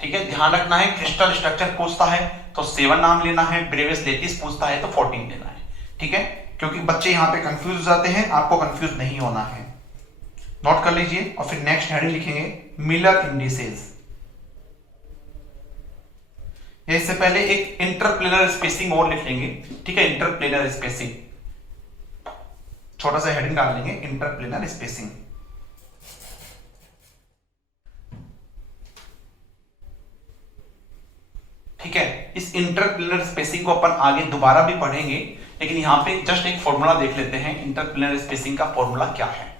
ठीक है। ध्यान रखना है क्रिस्टल स्ट्रक्चर पूछता है तो 7 नाम लेना है, Bravais lattice पूछता है तो 14 लेना है, ठीक है, क्योंकि बच्चे यहां पे कंफ्यूज हो जाते हैं, आपको कंफ्यूज नहीं होना है। नोट कर लीजिए और फिर नेक्स्ट हेडिंग लिखेंगे मिलर इंडिसेस। इससे पहले एक इंटरप्लेनर स्पेसिंग और लिख लेंगे, ठीक है, इंटरप्लेनर स्पेसिंग, छोटा सा हेडिंग डाल लेंगे इंटरप्लेनर स्पेसिंग, ठीक है। इस इंटरप्लेनर स्पेसिंग को अपन आगे दोबारा भी पढ़ेंगे, लेकिन यहां पे जस्ट एक फॉर्मूला देख लेते हैं, इंटरप्लेनर स्पेसिंग का फॉर्मूला क्या है।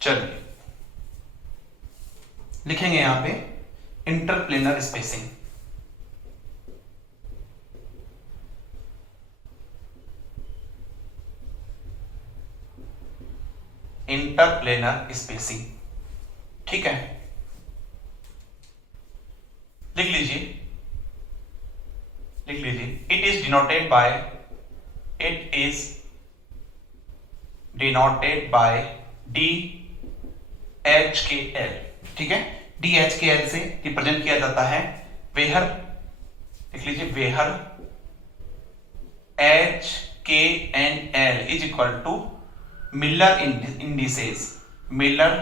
चलिए लिखेंगे यहां पे इंटरप्लेनर स्पेसिंग, इंटरप्लेनर स्पेसिंग, ठीक है। लिख लीजिए, लिख लीजिए, it is denoted by, it is denoted by DHKL, ठीक है। DHKL से रिप्रेजेंट किया जाता है वेहर, लिख लीजिए where HKNL is equal to Miller indices, Miller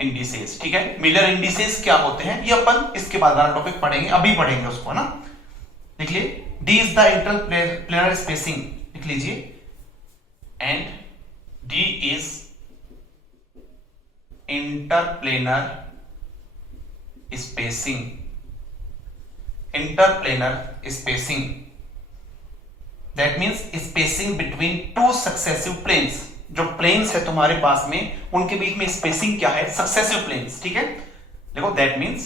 indices, ठीक है। मिलर इंडिसेस क्या होते हैं ये अपन इसके बाद वाला टॉपिक पढ़ेंगे, अभी पढ़ेंगे उसको ना। लिख लिए D is the interplanar spacing, लिख लीजिए, and D is interplanar spacing, interplanar spacing, that means spacing between 2 successive planes। जो planes है तुम्हारे पास में उनके बीच में spacing क्या है, successive planes, ठीक है। देखो that means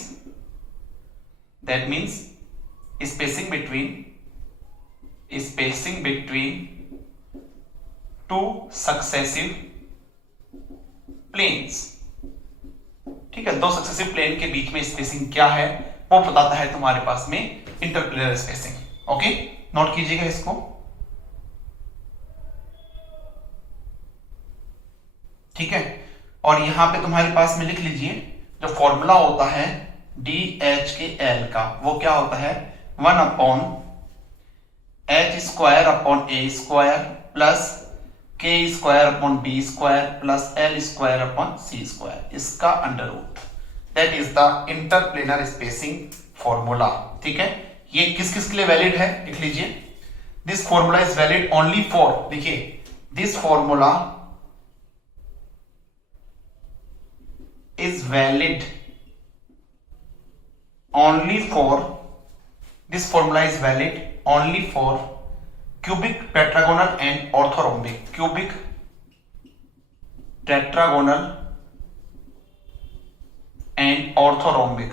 spacing between 2 successive planes, ठीक है। 2 सक्सेसिव प्लेन के बीच में स्पेसिंग क्या है वो बताता है तुम्हारे पास में इंटरप्लेनर स्पेसिंग, ओके। नोट कीजिएगा इसको, ठीक है। और यहां पे तुम्हारे पास में लिख लीजिए जो फॉर्मूला होता है DHKL का, वो क्या होता है 1/h² plus k square upon b square plus l square upon c square, इसका under root, that is the interplanar spacing formula, ठीक है। ये किस किस के लिए वैलिड है लिख लीजिए, this formula is valid only for, देखिए this formula is valid only for, this formula is valid only for cubic tetragonal and orthorhombic, cubic tetragonal and orthorhombic,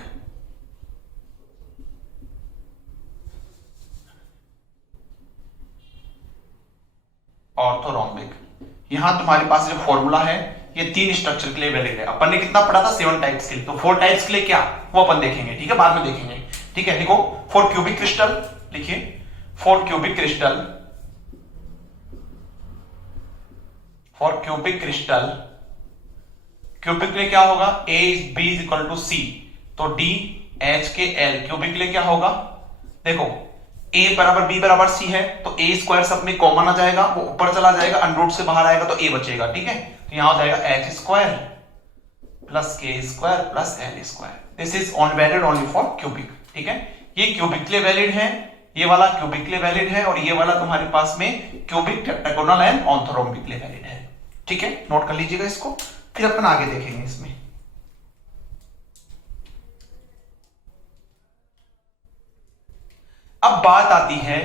orthorhombic. यहां तुम्हारे पास जो फॉर्मूला है ये 3 स्ट्रक्चर के लिए वैलिड है। अपन ने कितना पढ़ा था 7 टाइप्स के लिए, तो 4 टाइप्स के लिए क्या वो अपन देखेंगे, ठीक है, बाद में देखेंगे, ठीक है। देखो फॉर क्यूबिक क्रिस्टल लिखिए, for cubic crystal, for cubic crystal, cubic के लिए क्या होगा A B is equal to C, तो DHKL क्यूबिक के लिए क्या होगा, देखो a बराबर b बराबर c है तो a स्क्वायर सब में कॉमन आ जाएगा, वो ऊपर चला जाएगा, अंडर रूट से बाहर आएगा तो a बचेगा, ठीक है। तो यहां हो जाएगा h square plus k square plus l square. This is on valid only for cubic, ठीक है। ये क्यूबिक के लिए वैलिड है, ये वाला क्यूबिक के लिए वैलिड है, और ये वाला तुम्हारे पास में क्यूबिक, टेट्रागोनल एंड ऑर्थोरोम्बिक के लिए वैलिड है, ठीक है। नोट कर लीजिएगा इसको, फिर अपन आगे देखेंगे इसमें। अब बात आती है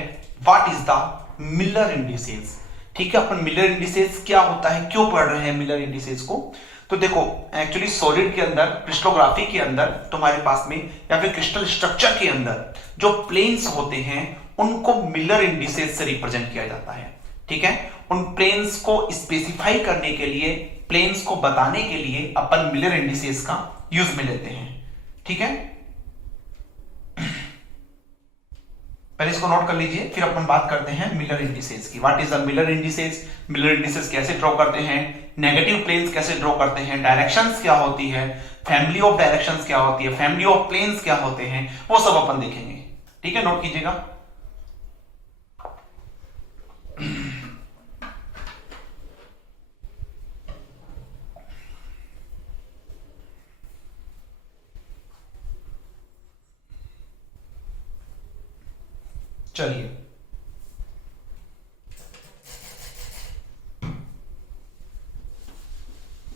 what is the Miller indices, ठीक है। अपन मिलर इंडिसेस क्या होता है, क्यों पढ़ रहे हैं मिलर इंडिसेस को, तो देखो एक्चुअली सॉलिड के अंदर, क्रिस्टलोग्राफी के अंदर तुम्हारे पास में, या फिर क्रिस्टल स्ट्रक्चर के अंदर जो प्लेन्स होते हैं उनको मिलर इंडिसेस से रिप्रेजेंट किया जाता है, ठीक है। उन प्लेन्स को स्पेसिफाई करने के लिए, प्लेन्स को बताने के लिए अपन मिलर इंडिसेस का यूज में लेते हैं, ठीक है। पहले इसको नोट कर लीजिए, फिर अपन बात करते हैं मिलर इंडिसेस की। What is the Miller indices, Miller indices कैसे ड्रॉ करते हैं, नेगेटिव प्लेन्स कैसे ड्रॉ करते हैं, डायरेक्शंस क्या होती है, फैमिली ऑफ डायरेक्शंस क्या होती है, फैमिली ऑफ प्लेन्स क्या होते हैं, वो सब अपन देखेंगे, ठीक है। नोट कीजिएगा। चलिए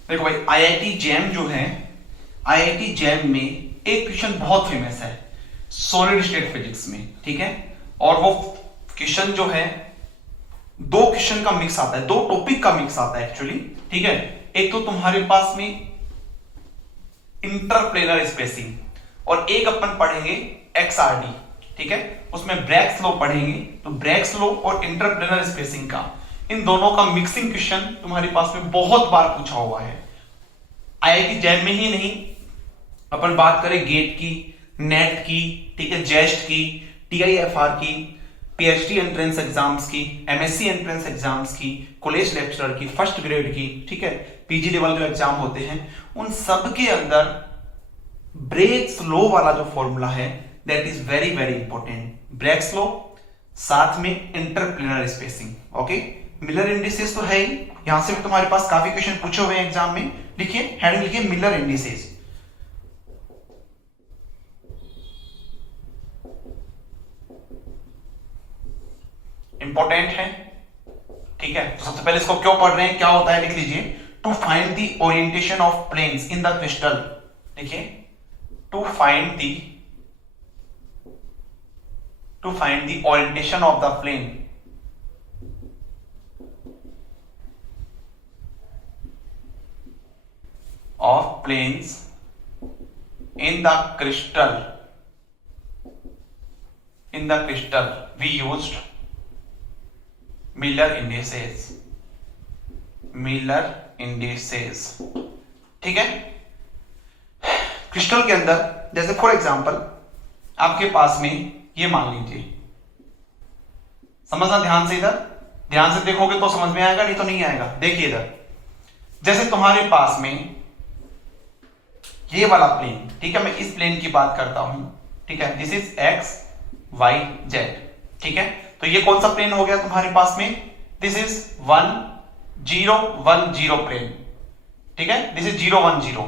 देखो भाई, आईआईटी जैम जो है, आईआईटी जैम में एक क्वेश्चन बहुत फेमस है सॉलिड स्टेट फिजिक्स में, ठीक है। और वो क्वेश्चन जो है, दो क्वेश्चन का मिक्स आता है, दो टॉपिक का मिक्स आता है एक्चुअली, ठीक है। एक तो तुम्हारे पास में इंटरप्लेनर स्पेसिंग, और एक अपन पढ़ेंगे एक्सआरडी, ठीक है। उसमें ब्रैग्स लॉ पढ़ेंगे, तो ब्रैग्स लॉ और इंटरप्लेनर स्पेसिंग का, इन दोनों का मिक्सिंग क्वेश्चन तुम्हारे पास में बहुत बार पूछा हुआ है। आईआईटी जैम में ही नहीं, अपन बात करें गेट की, नेट की, ठीक है, जेस्ट की, टीआईएफआर की, पीएचडी एंट्रेंस एग्जाम्स की, एमएससी एंट्रेंस एग्जाम्स की, कॉलेज लेक्चरर की, फर्स्ट ग्रेड की, ठीक है, पीजी लेवल जो एग्जाम होते हैं, उन सब के अंदर ब्रेग्स लॉ वाला जो फॉर्मूला है that is very very important. Bragg's law साथ में interplanar spacing, okay. Miller indices तो है ही, यहां से भी तुम्हारे पास काफी क्वेश्चन पूछे हुए हैं एग्जाम में। लिखिए, हेडिंग लिखिए मिलर इंडिसेस। इंपॉर्टेंट है, ठीक है। तो सबसे पहले इसको क्यों पढ़ रहे हैं, क्या होता है, लिख लीजिए। To find the orientation of planes in the crystal, देखिए, to find the orientation of the plane of planes in the crystal we used Miller indices, ठीक है। क्रिस्टल के अंदर जैसे फॉर एग्जांपल आपके पास में ये मान लीजिए, समझना ध्यान से, इधर ध्यान से देखोगे तो समझ में आएगा, नहीं तो नहीं आएगा। देखिए इधर, जैसे तुम्हारे पास में ये वाला प्लेन, ठीक है, मैं इस प्लेन की बात करता हूं, ठीक है, this is X Y Z, ठीक है। तो ये कौन सा प्लेन हो गया तुम्हारे पास में, दिस इज 1 0 1 0 प्लेन, ठीक है, दिस इज 0 1 0।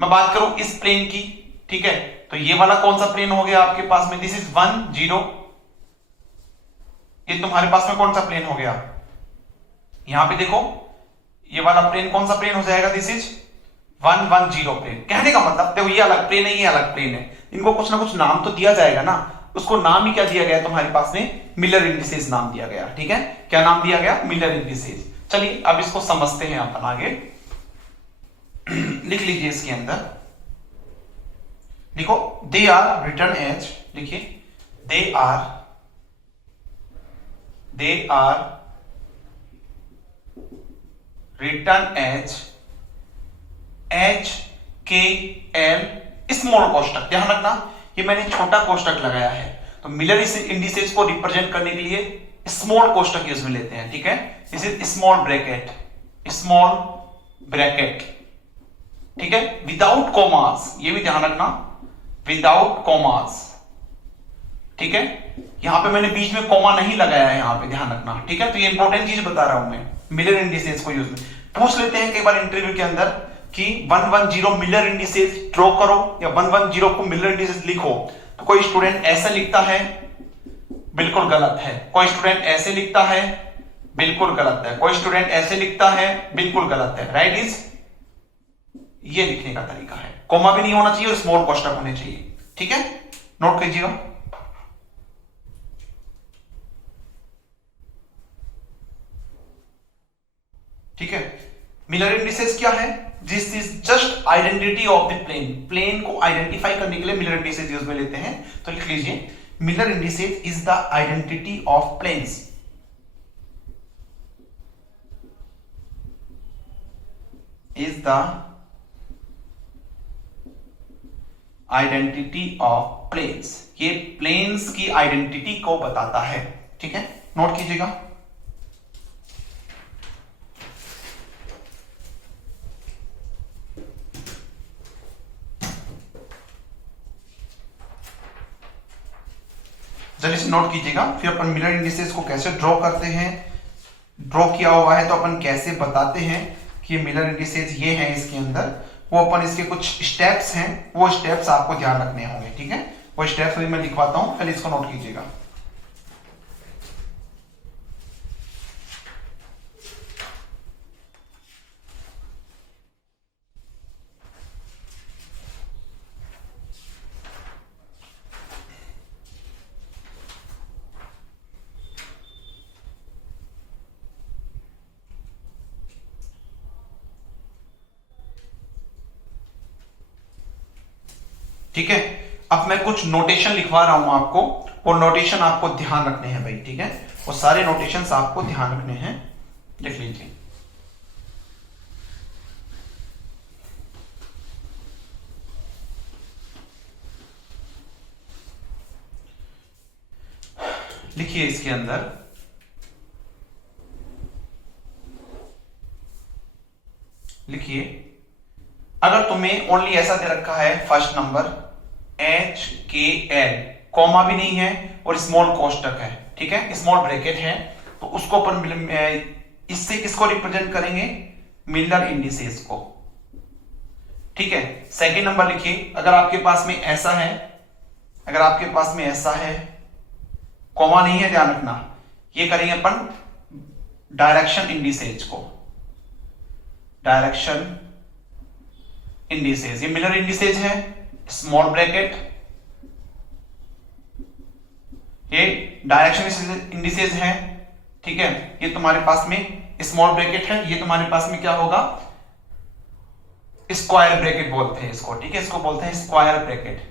मैं बात करूं इस प्लेन की, ठीक है, तो ये वाला कौन सा प्लेन हो गया आपके पास में, दिस इज 1 0। ये तुम्हारे पास में कौन सा प्लेन हो गया, यहां पे देखो, ये वाला प्लेन कौन सा प्लेन हो जाएगा, दिस इज 1 1 0 प्लेन। कहने का मतलब देखो, ये अलग प्लेन है, ये अलग प्लेन है, इनको कुछ ना कुछ नाम तो दिया जाएगा ना। उसको नाम ही क्या दिया गया तुम्हारे पास में, मिलर इंडिसेस नाम दिया गया, ठीक है। क्या नाम दिया गया, मिलर इंडिसेस। चलिए अब इसको समझते हैं अपन आगे। लिख लीजिए, इसके अंदर लिखो, दे आर रिटर्न एज, लिखिए, they are written as HKL small कोष्टक। ध्यान रखना, ये मैंने छोटा कोष्टक लगाया है, तो मिलर इंडिसेस को रिप्रेजेंट करने के लिए स्मॉल कोष्टक यूज में लेते हैं, ठीक है। दिस इज स्मॉल ब्रैकेट, ठीक है, विदाउट कॉमास, ये भी ध्यान रखना, विदाउट कॉमास, ठीक है, यहां पे मैंने बीच में कॉमा नहीं लगाया है, यहां पे ध्यान रखना, ठीक है। तो ये इंपॉर्टेंट चीज बता रहा हूं मैं, मिलर इंडिसेस को यूज में पूछ लेते हैं कई बार इंटरव्यू के अंदर कि 110 मिलर इंडिसेस ड्रॉ करो या 110 को मिलर इंडिसेस लिखो, तो कोई स्टूडेंट ऐसे लिखता है, बिल्कुल गलत है। कोई स्टूडेंट ऐसे लिखता है, बिल्कुल गलत है। कोई स्टूडेंट ऐसे लिखता है, बिल्कुल गलत है। राइट इज ये लिखने का तरीका है, कॉमा भी नहीं होना चाहिए और स्मॉल कोष्ठक होने चाहिए, ठीक है, नोट कीजिएगा। ठीक है, मिलर इंडिसेस क्या है? This is just identity of the plane, plane को आइडेंटिफाई करने के लिए मिलर इंडिसेस यूज में लेते हैं। तो लिख लीजिए, Miller indices is the identity of planes, is the identity of planes, ये प्लेन्स की आइडेंटिटी को बताता है, ठीक है, नोट कीजिएगा। जल्दी से नोट कीजिएगा। फिर अपन मिलर इंडिसेस को कैसे ड्रॉ करते हैं, ड्रॉ किया हुआ है तो अपन कैसे बताते हैं कि मिलर इंडिसेस ये हैं इसके अंदर, वो अपन इसके कुछ स्टेप्स हैं, वो स्टेप्स आपको ध्यान रखने होंगे, ठीक है। वो स्टेप्स अभी मैं लिखवाता हूं, पहले इसको नोट कीजिएगा। ठीक है, अब मैं कुछ नोटेशन लिखवा रहा हूं आपको, वो नोटेशन आपको ध्यान रखने हैं भाई, ठीक है, वो सारे नोटेशंस आपको ध्यान रखने हैं, लिख लीजिए। लिखिए इसके अंदर, लिखिए, अगर तुम्हें ओनली ऐसा दे रखा है फर्स्ट नंबर HKL, कॉमा भी नहीं है और स्मॉल कोष्टक है, ठीक है, स्मॉल ब्रैकेट है, तो उसको अपन इससे किसको रिप्रेजेंट करेंगे? मिलर इंडिसेस को, ठीक है। सेकंड नंबर लिखिए, अगर आपके पास में ऐसा है, अगर आपके पास में ऐसा है, कॉमा नहीं है, ध्यान रखना, ये करेंगे अपन डायरेक्शन इंडिसेज को, डायरेक्शन इंडिसेज, ये मिलर इंडिसेज है, स्मॉल ब्रैकेट, ये डायरेक्शन इंडिसेज है, ठीक है, ये तुम्हारे पास में स्मॉल ब्रैकेट है, ये तुम्हारे पास में क्या होगा? स्क्वायर ब्रैकेट बोलते हैं इसको, ठीक है, इसको बोलते हैं स्क्वायर ब्रैकेट,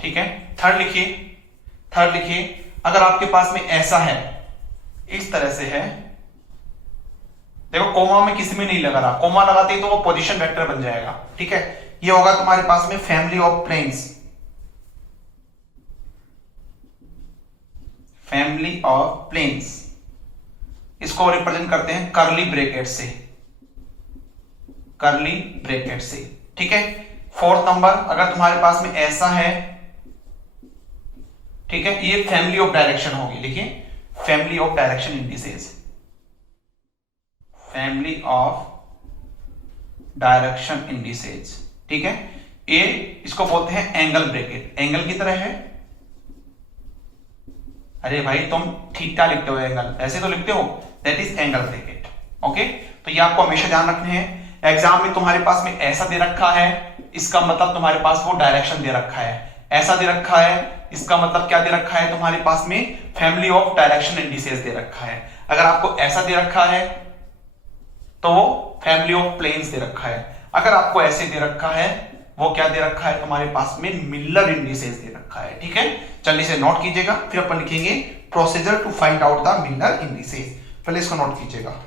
ठीक है। थर्ड लिखिए, थर्ड लिखिए, अगर आपके पास में ऐसा है, इस तरह से है, देखो कोमा में किसी में नहीं लगा रहा, कोमा लगाते ही तो वो पोजीशन वेक्टर बन जाएगा, ठीक है, ये होगा तुम्हारे पास में family of planes, family of planes, इसको रिप्रेजेंट करते हैं कर्ली ब्रैकेट से, कर्ली ब्रैकेट से, ठीक है। फोर्थ नंबर, अगर तुम्हारे पास में ऐसा है, ठीक है, ये फैमिली ऑफ डायरेक्शन होगी, लिखिए family of direction indices, family of direction indices, ठीक है। ए इसको बोलते हैं एंगल ब्रैकेट, एंगल की तरह है, अरे भाई तुम थीटा लिखते हो एंगल, ऐसे तो लिखते हो, that is angle bracket, okay. तो ये आपको हमेशा ध्यान रखने हैं। एग्जाम में तुम्हारे पास में ऐसा दे रखा है, इसका मतलब तुम्हारे पास वो डायरेक्शन दे रखा है, ऐसा दे रखा है, इसका मतलब क्या दे रखा है? तुम्हारे पास में फैमिली ऑफ डायरेक्शन इंडिसेस दे रखा है। अगर आपको ऐसा दे रखा है तो वो फैमिली ऑफ प्लेन्स दे रखा है, अगर आपको ऐसे दे रखा है वो क्या दे रखा है? तुम्हारे पास में मिलर इंडिसेस दे रखा है, ठीक है। जल्दी से नोट कीजिएगा, फिर अपन लिखेंगे procedure to find out the Miller indices. पहले इसको नोट कीजिएगा।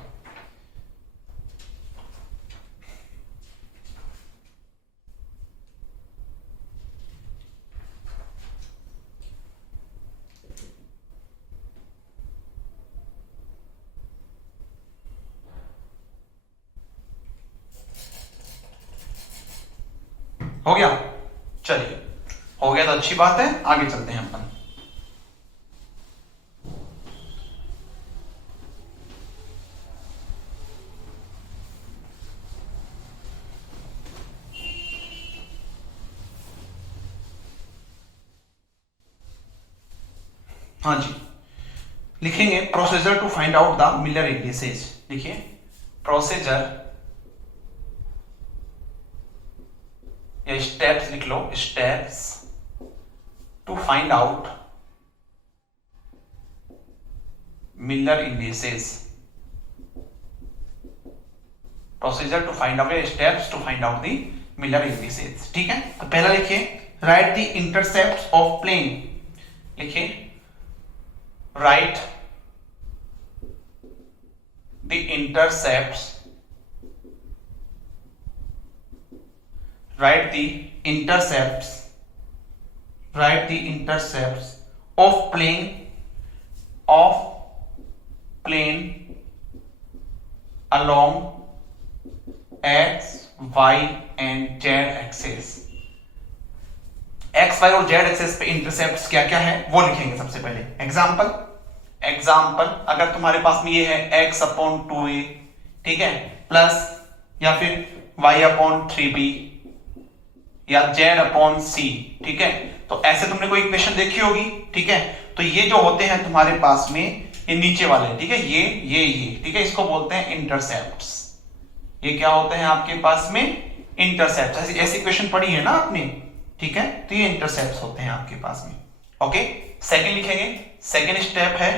हो गया, चलिए, हो गया तो अच्छी बात है, आगे चलते हैं अपन। हाँ जी, लिखेंगे procedure to find out the Miller indices. लिखिए प्रोसीजर या स्टेप्स लिख लो, steps to find out Miller indices. Procedure to find out, steps to find out the Miller indices. ठीक है, तो पहला लिखिए write the intercepts of plane. लिखिए write the intercepts, write the intercepts, write the intercepts of plane along x, y and z axis। X Y और जेड एक्सेस पे इंटरसेप्ट्स क्या क्या है वो लिखेंगे सबसे पहले। एग्जाम्पल अगर तुम्हारे पास में ये है x अपॉन 2a, ठीक है, प्लस या फिर y अपॉन 3b या z अपॉन c, ठीक है, तो ऐसे तुमने कोई इक्वेशन देखी होगी। ठीक है, तो ये जो होते हैं तुम्हारे पास में ये नीचे वाले, ठीक है, ये ठीक है, इसको बोलते हैं इंटरसेप्ट्स। ये क्या होते हैं आपके पास में इंटरसेप्ट्स। ऐसी इक्वेशन पढ़ी है ना आपने, ठीक है, तो ये इंटरसेप्ट्स होते हैं आपके पास में। ओके, सेकंड लिखेंगे, सेकंड स्टेप है,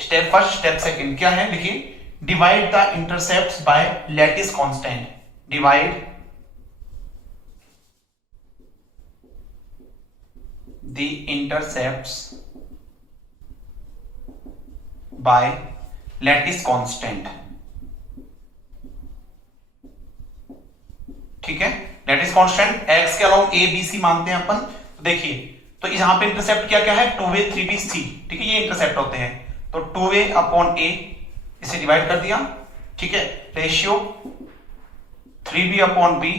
स्टेप फर्स्ट स्टेप सेकंड क्या है, लिखिए divide the intercepts by lattice constant. Divide the intercepts by lattice constant. ठीक है, लैटिस कांस्टेंट x के अलाउंग a b c मानते हैं अपन। तो देखिए, तो यहां पे इंटरसेप्ट क्या क्या है, 2a 3b c, ठीक है, ये इंटरसेप्ट होते हैं। तो 2a अपॉन a इसे डिवाइड कर दिया, ठीक है, ratio 3b upon b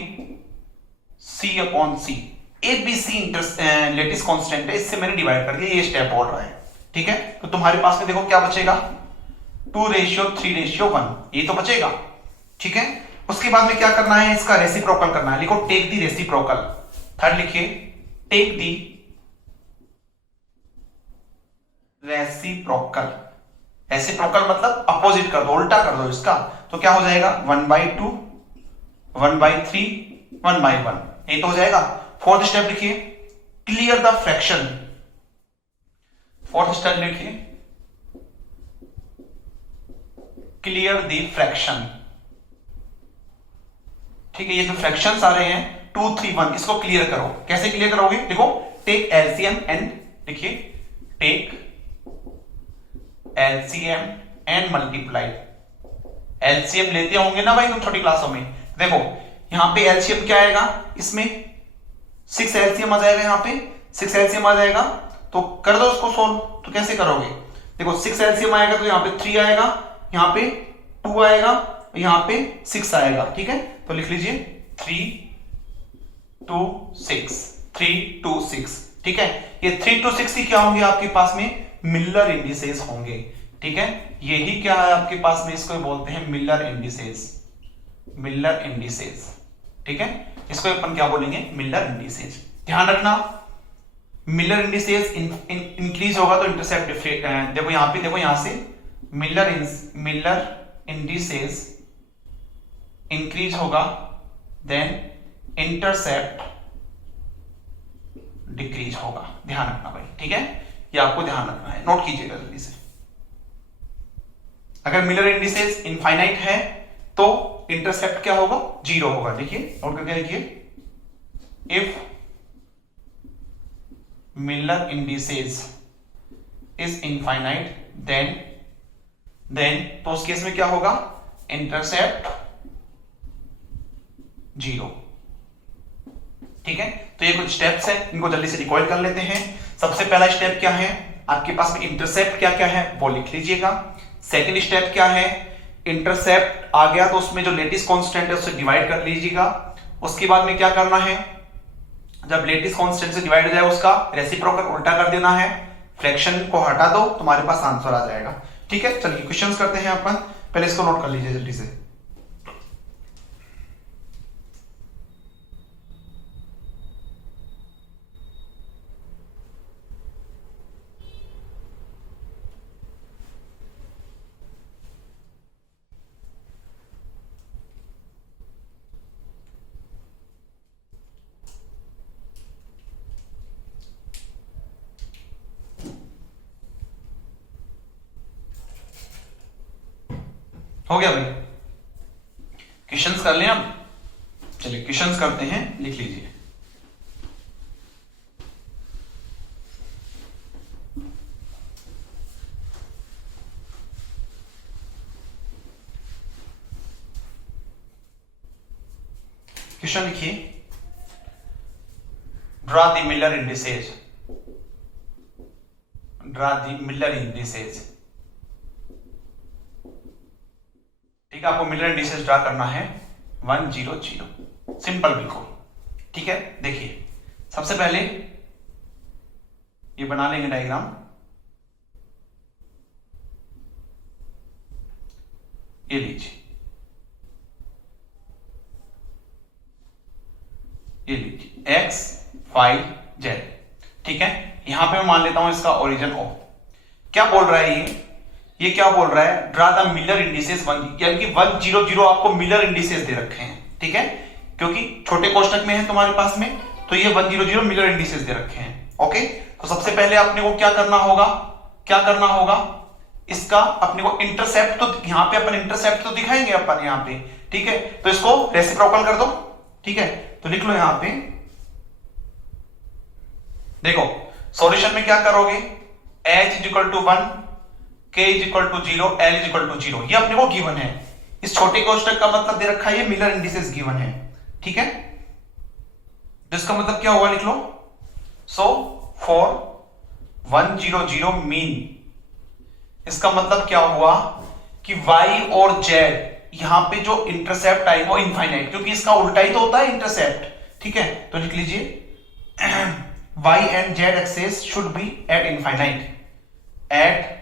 c upon c। a b c lattice constant है, इससे मैंने डिवाइड कर दिया, ये स्टेप बोल रहा है। ठीक है, तो तुम्हारे पास में देखो क्या बचेगा, 2:3:1, ये तो बचेगा। ठीक है, उसके बाद में क्या करना है, इसका रेसिप्रोकल करना है। लिखो टेक दी रेसिप्रोकल। थर्ड लिखिए टेक दी रेसिप्रोकल। रेसिप्रोकल मतलब अपोजिट कर दो, उल्टा कर दो इसका, तो क्या हो जाएगा 1/2, 1/3, 1/1, ये तो हो जाएगा। फोर्थ स्टेप लिखिए clear the fraction. Fourth step लिखिए क्लियर द फ्रैक्शन। ठीक है, ये जो फ्रैक्शंस आ रहे हैं 2, 3, 1, इसको क्लियर करो। कैसे क्लियर करोगे, देखो टेक एलसीएम एंड, लिखिए take LCM and multiply. LCM लेते होंगे ना भाई तुम छोटी क्लासों में। देखो यहां पे एलसीएम क्या आएगा, इसमें 6 एलसीएम आ जाएगा, यहां पे 6 एलसीएम आ जाएगा, तो कर दो उसको सोल्व। तो कैसे करोगे, देखो 6 एलसीएम आएगा तो यहां पे 3 आएगा, यहां पे 2 आएगा, यहां पे 6 आएगा। ठीक है, तो लिख लीजिए 3, 2, 6, 3, 2, 6। ठीक है, ये 3, 2, 6 ही क्या होंगे आपके पास में, मिलर इंडिसेस होंगे। ठीक है, यही क्या है आपके पास में, इसको बोलते हैं मिलर इंडिसेस। मिलर इंडिसेस, ठीक है, इसको अपन क्या बोलेंगे, मिलर इंडिसेस। ध्यान रखना मिलर इंडिसेस इंक्रीज होगा तो इंटरसेप्ट देखो यहां पे, देखो यहां से मिलर इंडिसेस इंक्रीज होगा, देन इंटरसेप्ट डिक्रीज होगा। ध्यान रखना भाई, ठीक है, ये आपको ध्यान रखना है, नोट कीजिएगा जल्दी से। अगर मिलर इंडिसेस इनफाइनाइट है तो इंटरसेप्ट क्या होगा, 0 होगा। देखिए नोट करके देखिए, if Miller indices is infinite then तो उस केस में क्या होगा, इंटरसेप्ट 0। ठीक है, तो ये कुछ स्टेप्स हैं, इनको जल्दी से रिकॉल कर लेते हैं। सबसे पहला स्टेप क्या है, आपके पास में इंटरसेप्ट क्या क्या है वो लिख लीजिएगा। सेकंड स्टेप क्या है, इंटरसेप्ट आ गया तो उसमें जो लेटिस कांस्टेंट है उससे डिवाइड कर लीजिएगा। उसके बाद में क्या करना है, जब लेटिस कांस्टेंट से डिवाइड हो जाए उसका रेसिप्रोकल उल्टा कर देना है, फ्रैक्शन को हटा दो, तुम्हारे पास आंसर आ जाएगा। ठीक है, चलिए क्वेश्चंस करते हैं अपन, पहले इसको नोट कर लीजिए जल्दी से। हो गया भाई, क्वेश्चंस कर लें अब। चलिए क्वेश्चंस करते हैं, लिख लीजिए। क्वेश्चन लिखिए, draw the Miller indices, draw the Miller indices. ठीक है, आपको मिलर इंडिसेज ड्रा करना है 1 0 0, सिंपल बिल्कुल। ठीक है, देखिए सबसे पहले ये बना लेंगे डायग्राम। ये लीजिए, ये लीजिए x y z। ठीक है, यहां पे मैं मान लेता हूं इसका ओरिजिन O। क्या बोल रहा है ये क्या बोल रहा है, ड्रा द मिलर इंडिसेस 1, यानी कि 1 0 0 आपको मिलर इंडिसेस दे रखे हैं। ठीक है, क्योंकि छोटे कोष्टक में है तुम्हारे पास में, तो ये 1 0 0 मिलर इंडिसेस दे रखे हैं। ओके, तो सबसे पहले अपने को क्या करना होगा, इसका अपने को इंटरसेप्ट, तो यहां पे अपन इंटरसेप्ट तो दिखाएंगे अपन यहां पे। ठीक है, तो इसको रेसिप्रोकल कर दो। ठीक है, तो लिख लो यहां पे, देखो सॉल्यूशन में क्या करोगे, h = 1, k = 0, l = 0, ये अपने को गिवन है। इस छोटे कोष्टक का मतलब दे रखा है, ये मिलर इंडिसेस गिवन है। ठीक है, तो इसका मतलब क्या होगा, लिख लो। सो फॉर 1 0 0 मीन, इसका मतलब क्या हुआ कि y और z यहां पे जो इंटरसेप्ट आएगा वो इनफाइनाइट, क्योंकि इसका उल्टा ही तो होता है इंटरसेप्ट। ठीक है, तो लिख लीजिए y and z axis should be at infinite, at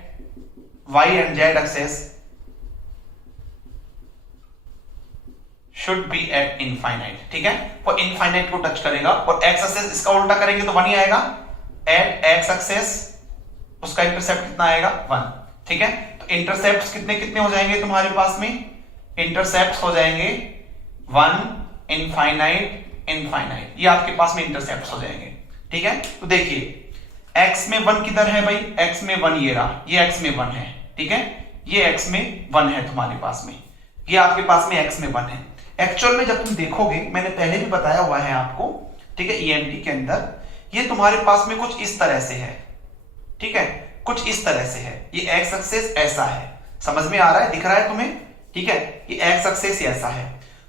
y and z axis should be at infinite। ठीक है, वो इनफाइनाइट को टच करेगा, और x axis इसका उल्टा करेंगे तो 1 ही आएगा। at x axis उसका इंटरसेप्ट कितना आएगा, 1। ठीक है, तो इंटरसेप्ट कितने कितने हो जाएंगे तुम्हारे पास में, इंटरसेप्ट हो जाएंगे 1 इनफाइनाइट इनफाइनाइट, ये आपके पास में इंटरसेप्ट हो जाएंगे। ठीक है, तो देखिए x में 1 किधर है भाई, x में 1 ये रहा, ये x में 1 है। ठीक है, ये x में 1 है तुम्हारे पास में, ये आपके पास में x में 1 है। एक्चुअल में जब तुम देखोगे, मैंने पहले भी बताया हुआ है आपको, ठीक है, EMT के अंदर ये तुम्हारे पास में कुछ इस तरह से है। ठीक है, कुछ इस तरह से है, ये x एक्सिस ऐसा है, समझ में आ रहा है, दिख रहा है तुम्हें। ठीक है, ये x एक्सिस ऐसा है।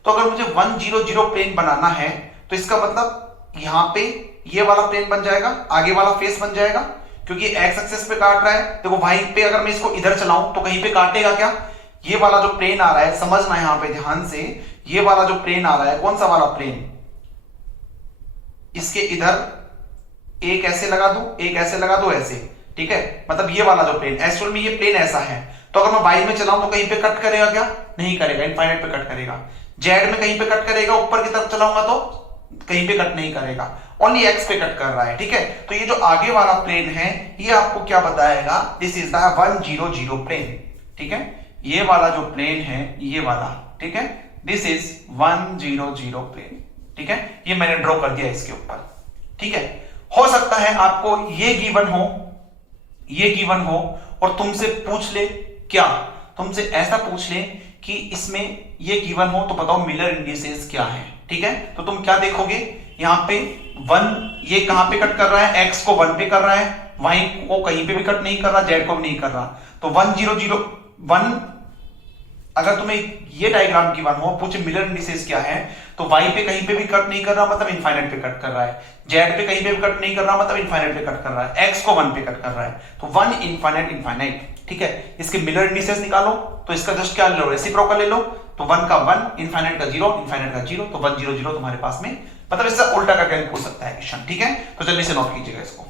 तो अगर मुझे 1 0 0 प्लेन बनाना है, तो इसका मतलब यहां पे ये वाला प्लेन बन जाएगा, आगे वाला फेस बन जाएगा, क्योंकि एक्स एक्सिस पे काट रहा है। देखो वाई पे अगर मैं इसको इधर चलाऊं तो कहीं पे काटेगा क्या, ये वाला जो प्लेन आ रहा है, समझना यहां पे ध्यान से, ये वाला जो प्लेन आ रहा है, कौन सा वाला प्लेन, इसके इधर एक ऐसे लगा दूं, एक ऐसे लगा दो, ऐसे। ठीक है, मतलब ये वाला जो प्लेन, एक्चुअल में ये प्लेन ऐसा है, तो अगर मैं वाई में चलाऊं तो कहीं पे कट करेगा क्या, नहीं करेगा, इनफाइनाइट पे कट करेगा। जेड में कहीं पे कट करेगा, ऊपर की तरफ चलाऊंगा तो कहीं पे कट नहीं करेगा, ओनली एक्स पे कट कर रहा है। ठीक है, तो ये जो आगे वाला प्लेन है, ये आपको क्या बताएगा, दिस इज द 1 0 0 प्लेन। ठीक है, ये वाला जो प्लेन है, ये वाला, ठीक है, दिस इज 1 0 0 प्लेन। ठीक है, ये मैंने ड्रॉ कर दिया इसके ऊपर। ठीक है, हो सकता है आपको ये गिवन हो, ये गिवन हो और तुमसे पूछ ले, क्या तुमसे ऐसा पूछ ले कि इसमें ये गिवन हो तो बताओ मिलर इंडिसेस क्या है। ठीक है, तो तुम क्या देखोगे, यहां पे 1 ये कहां पे कट कर रहा है, x को 1 पे कर रहा है, y को कहीं पे भी कट नहीं कर रहा, z को भी नहीं कर रहा। तो 1 0 0 1, अगर तुम्हें ये डायग्राम की वन हो, पूछे मिलर इंडिसेस क्या है, तो y पे कहीं पे भी कट नहीं कर रहा, मतलब इनफाइनाइट पे कट कर रहा है, z पे कहीं पे भी कट नहीं कर रहा, मतलब इनफाइनाइट पे कट कर रहा है, x को 1 पे कट कर रहा है, तो 1 इनफाइनाइट इनफाइनाइट। ठीक है, इसके मिलर इंडिसेस निकालो, तो इसका जस्ट क्या ले लो, रेसिप्रोकल ले लो, तो 1 का 1, इनफाइनाइट का 0, इनफाइनाइट का 0, तो 1 0 0 तुम्हारे पास में, मतलब इससे उल्टा करके पूछ सकता है क्वेश्चन, ठीक है। तो जल्दी से नोट कीजिएगा इसको।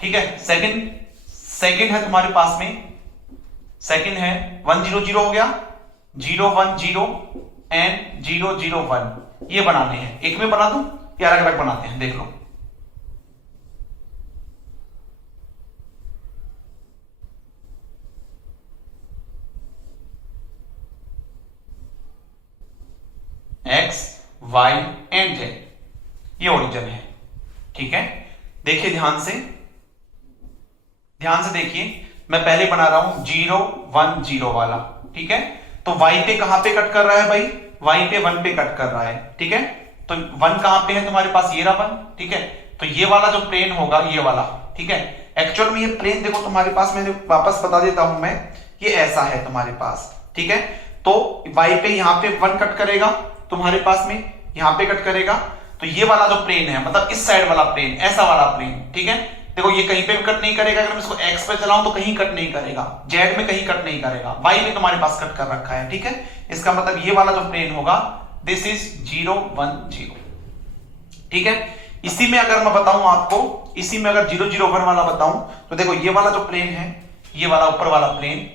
ठीक है, सेकंड है तुम्हारे पास में, सेकंड है 1 0 0 हो गया, 0 1 0 एंड 0 0 1, ये बनाने हैं। एक में बना दूं या अलग अलग बनाते हैं, देख लो। एक्स वाई एंड जेड, ये ओरिजिन है, ठीक है। देखिए ध्यान से देखिए, मैं पहले बना रहा हूं 0 1 0 वाला, ठीक है। तो y पे कहां पे कट कर रहा है भाई, y पे 1 पे कट कर रहा है, ठीक है। तो 1 कहां पे है तुम्हारे पास, ये रहा 1, ठीक है। तो ये वाला जो प्लेन होगा, ये वाला, ठीक है। एक्चुअल में ये प्लेन देखो तुम्हारे पास, मैंने वापस बता देता हूं मैं, ये ऐसा है तुम्हारे पास, ठीक है। तो y पे यहां पे 1 कट करेगा तुम्हारे पास में, यहां पे कट करेगा, तो ये वाला जो प्लेन है, मतलब इस साइड वाला प्लेन, ऐसा वाला प्लेन, ठीक है। देखो ये कहीं पे भी कट नहीं करेगा, अगर मैं इसको x पे चलाऊं तो कहीं कट नहीं करेगा, z में कहीं कट नहीं करेगा, y में तुम्हारे पास कट कर रखा है, ठीक है। इसका मतलब ये वाला जो प्लेन होगा, दिस इज 0 1 0, ठीक है। इसी में अगर मैं बताऊं आपको, इसी में अगर 0 0 1 वाला बताऊं, तो देखो ये वाला जो प्लेन है, ये वाला ऊपर वाला प्लेन,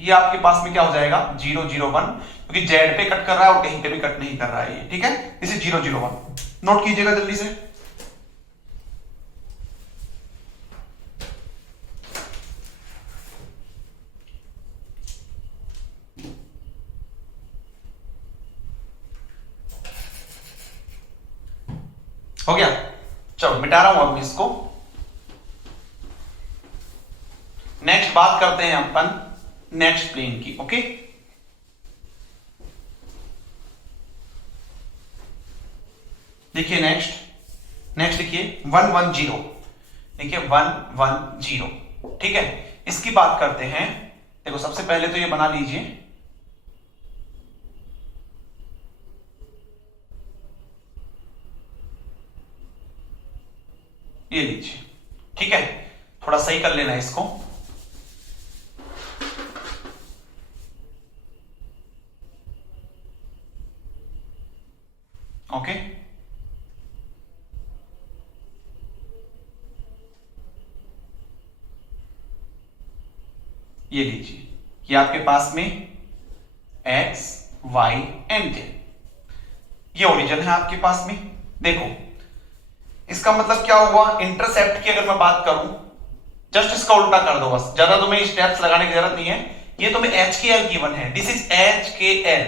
ये आपके पास में क्या हो जाएगा 0 0 1, क्योंकि z पे कट कर रहा है और कहीं पे भी कट नहीं कर रहा है ये, ठीक है। दिस इज 0 0 1, नोट कीजिएगा जल्दी से। हो गया, चलो मिटा रहा हूं अब इसको। नेक्स्ट बात करते हैं अपन नेक्स्ट प्लेन की, ओके। देखिए नेक्स्ट लिखिए 1 1 0, देखिए 1 1 0, ठीक है। इसकी बात करते हैं, देखो सबसे पहले तो ये बना लीजिए, ये लीजिए, ठीक है। थोड़ा सही कर लेना इसको, ओके। ये लीजिए, ये आपके पास में x y एंड z, ये ओरिजिन है आपके पास में। देखो इसका मतलब क्या हुआ, इंटरसेप्ट की अगर मैं बात करूं, जस्ट इसका उल्टा कर दो बस, ज्यादा तुम्हें स्टेप्स लगाने की जरूरत नहीं है। ये तुम्हें एच के एल गिवन है, दिस इज एच के एल,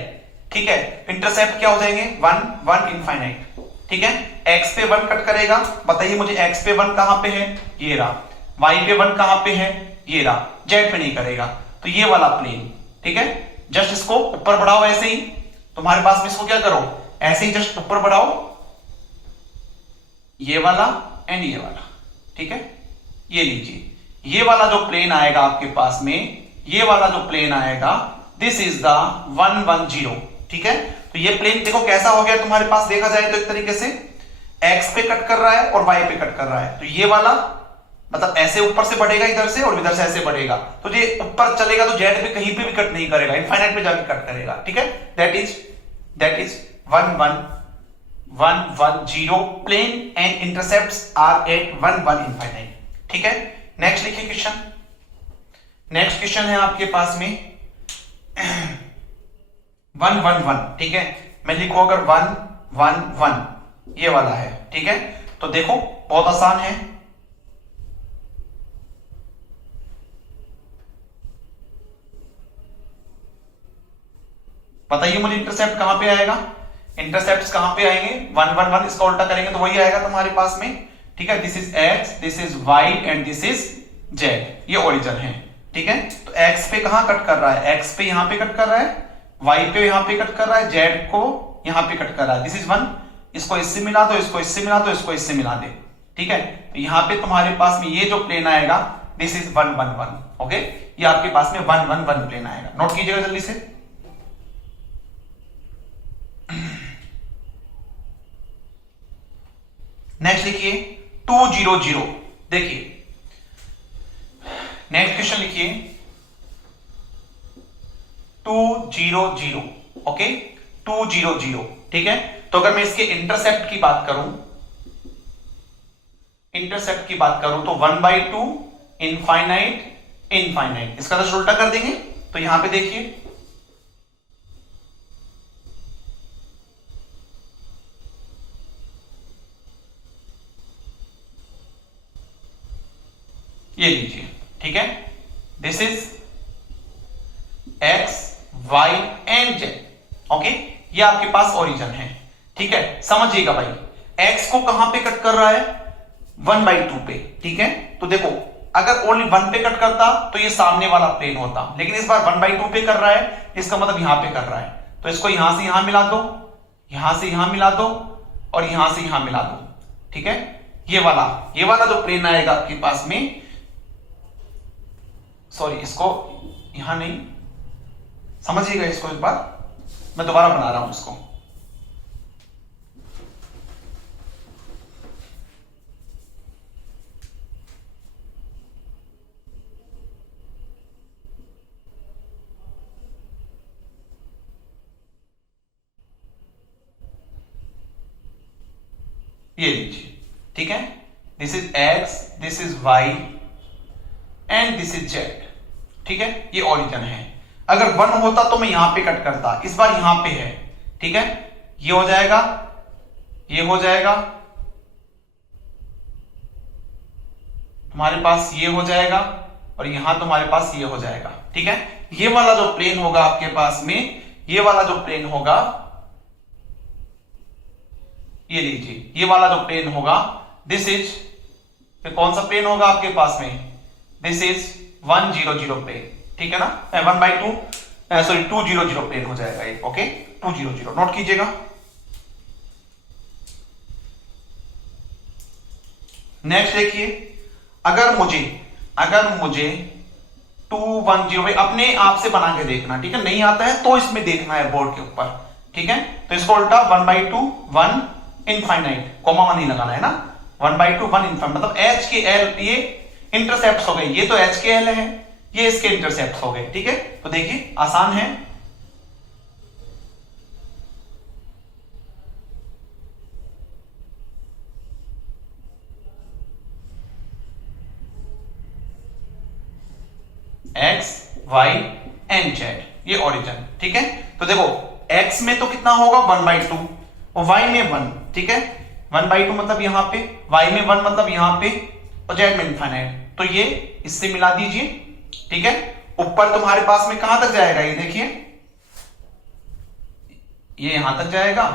ठीक है। इंटरसेप्ट क्या हो जाएंगे 1 1 इनफाइनाइट, ठीक है। x पे 1 कट करेगा, बताइए मुझे x पे 1 कहां पे है, ये रहा। y पे 1 कहां पे है, ये रहा। z पे नहीं करेगा, तो ये वाला प्लेन, ठीक है। जस्ट इसको ऊपर बढ़ाओ, ऐसे ही तुम्हारे पास में, इसको क्या करो, ऐसे ही जस्ट ऊपर बढ़ाओ, ये वाला एंड ये वाला, ठीक है। ये लीजिए, ये वाला जो प्लेन आएगा आपके पास में, ये वाला जो प्लेन आएगा, दिस इज द 1 1 0, ठीक है। तो ये प्लेन देखो कैसा हो गया तुम्हारे पास, देखा जाए तो एक तरीके से x पे कट कर रहा है और y पे कट कर रहा है। तो ये वाला मतलब ऐसे ऊपर से बढ़ेगा इधर से, और इधर से ऐसे बढ़ेगा, तो ये ऊपर चलेगा तो z पे कहीं पे भी कट नहीं करेगा, इनफाइनाइट पे जाके कट करेगा, ठीक है। That is 1 1 1 1 0 plane and intercepts are at 1 1 infinite, ठीक है। नेक्स्ट लिखिए क्वेश्चन, नेक्स्ट क्वेश्चन है आपके पास में 1 1 1, ठीक है। मैं लिखूं अगर 1 1 1, ये वाला है, ठीक है। तो देखो बहुत आसान है, बताइए मुझे इंटरसेप्ट कहां पे आएगा, इंटरसेप्ट कहां पे आएंगे 1 1 1, इसका उल्टा करेंगे तो वही आएगा तुम्हारे पास में, ठीक है। This is x, this is y and this is z, ये ओरिजिन है, ठीक है। तो x पे कहां कट कर रहा है, x पे यहां पे कट कर रहा है, y पे यहां पे कट कर रहा है, z को यहां पे कट कर रहा है, दिस इज 1, इसको इससे मिला दो, इसको इससे मिला दो, इसको इससे मिला दे, ठीक है। तो यहां पे तुम्हारे पास में ये जो प्लेन आएगा, दिस इज 1 1 1, ओके। ये आपके पास में 1 1 1 प्लेन आएगा, नोट कीजिएगा जल्दी से। नेक्स्ट लिखिए 2 0 0, देखिए नेक्स्ट क्वेश्चन लिखिए 200, ओके 200, ठीक है। तो अगर मैं इसके इंटरसेप्ट की बात करूं, तो 1/2 इनफाइनाइट इनफाइनाइट, इसका तो उल्टा कर देंगे। तो यहां पे देखिए ये लीजिए, ठीक है, this is x y and z, okay. ये आपके पास ओरिजिन है, ठीक है। समझिएगा भाई, x को कहां पे कट कर रहा है, 1/2 पे, ठीक है। तो देखो अगर ओनली 1 पे कट करता तो ये सामने वाला प्लेन होता, लेकिन इस बार 1/2 पे कर रहा है, इसका मतलब यहां पे कर रहा है। तो इसको यहां से यहां मिला दो, यहां से यहां मिला दो और यहां से यहां मिला दो, ठीक है। ये वाला जो प्लेन आएगा आपके पास में, सॉरी इसको यहां नहीं, समझिएगा इसको एक बार, मैं दोबारा बना रहा हूं इसको। ये लीजिए, ठीक है, this is x, this is y and this is z, ठीक है। ये ओरिजिन है। अगर 1 होता तो मैं यहां पे कट करता, इस बार यहां पे है, ठीक है। ये हो जाएगा, ये हो जाएगा, तुम्हारे पास ये हो जाएगा और यहां तुम्हारे पास ये हो जाएगा, ठीक है। ये वाला जो प्लेन होगा आपके पास में, ये वाला जो प्लेन होगा, ये लीजिए, ये वाला जो प्लेन होगा, दिस इज, कौन सा प्लेन होगा आपके पास में, दिस इज 100 प्लेन, ठीक है ना। 1/2 सॉरी 200 प्लेन हो जाएगा ये, ओके 200, नोट कीजिएगा। नेक्स्ट देखिए, अगर मुझे 210 अपने आप से बना के देखना, ठीक है, नहीं आता है तो इसमें देखना है बोर्ड के ऊपर, ठीक है। तो इसको उल्टा 1/2 1 इनफाइनाइट, कोमा नहीं लगाना है ना, 1/2 1 इनफाइनाइट, मतलब h के l, ये इंटरसेप्ट हो गए, ये तो h के l है, ये इसके इंटरसेप्ट हो गए, ठीक है। तो देखिए आसान है, x y एंड z, ये ओरिजिन, ठीक है। तो देखो x में तो कितना होगा 1/2 और y में 1, ठीक है। 1/2 मतलब यहां पे, y में 1 मतलब यहां पे और z में इनफाइनाइट, तो ये इससे मिला दीजिए, ठीक है। ऊपर तुम्हारे पास में कहां तक जाएगा, ये देखिए, ये यहां तक जाएगा,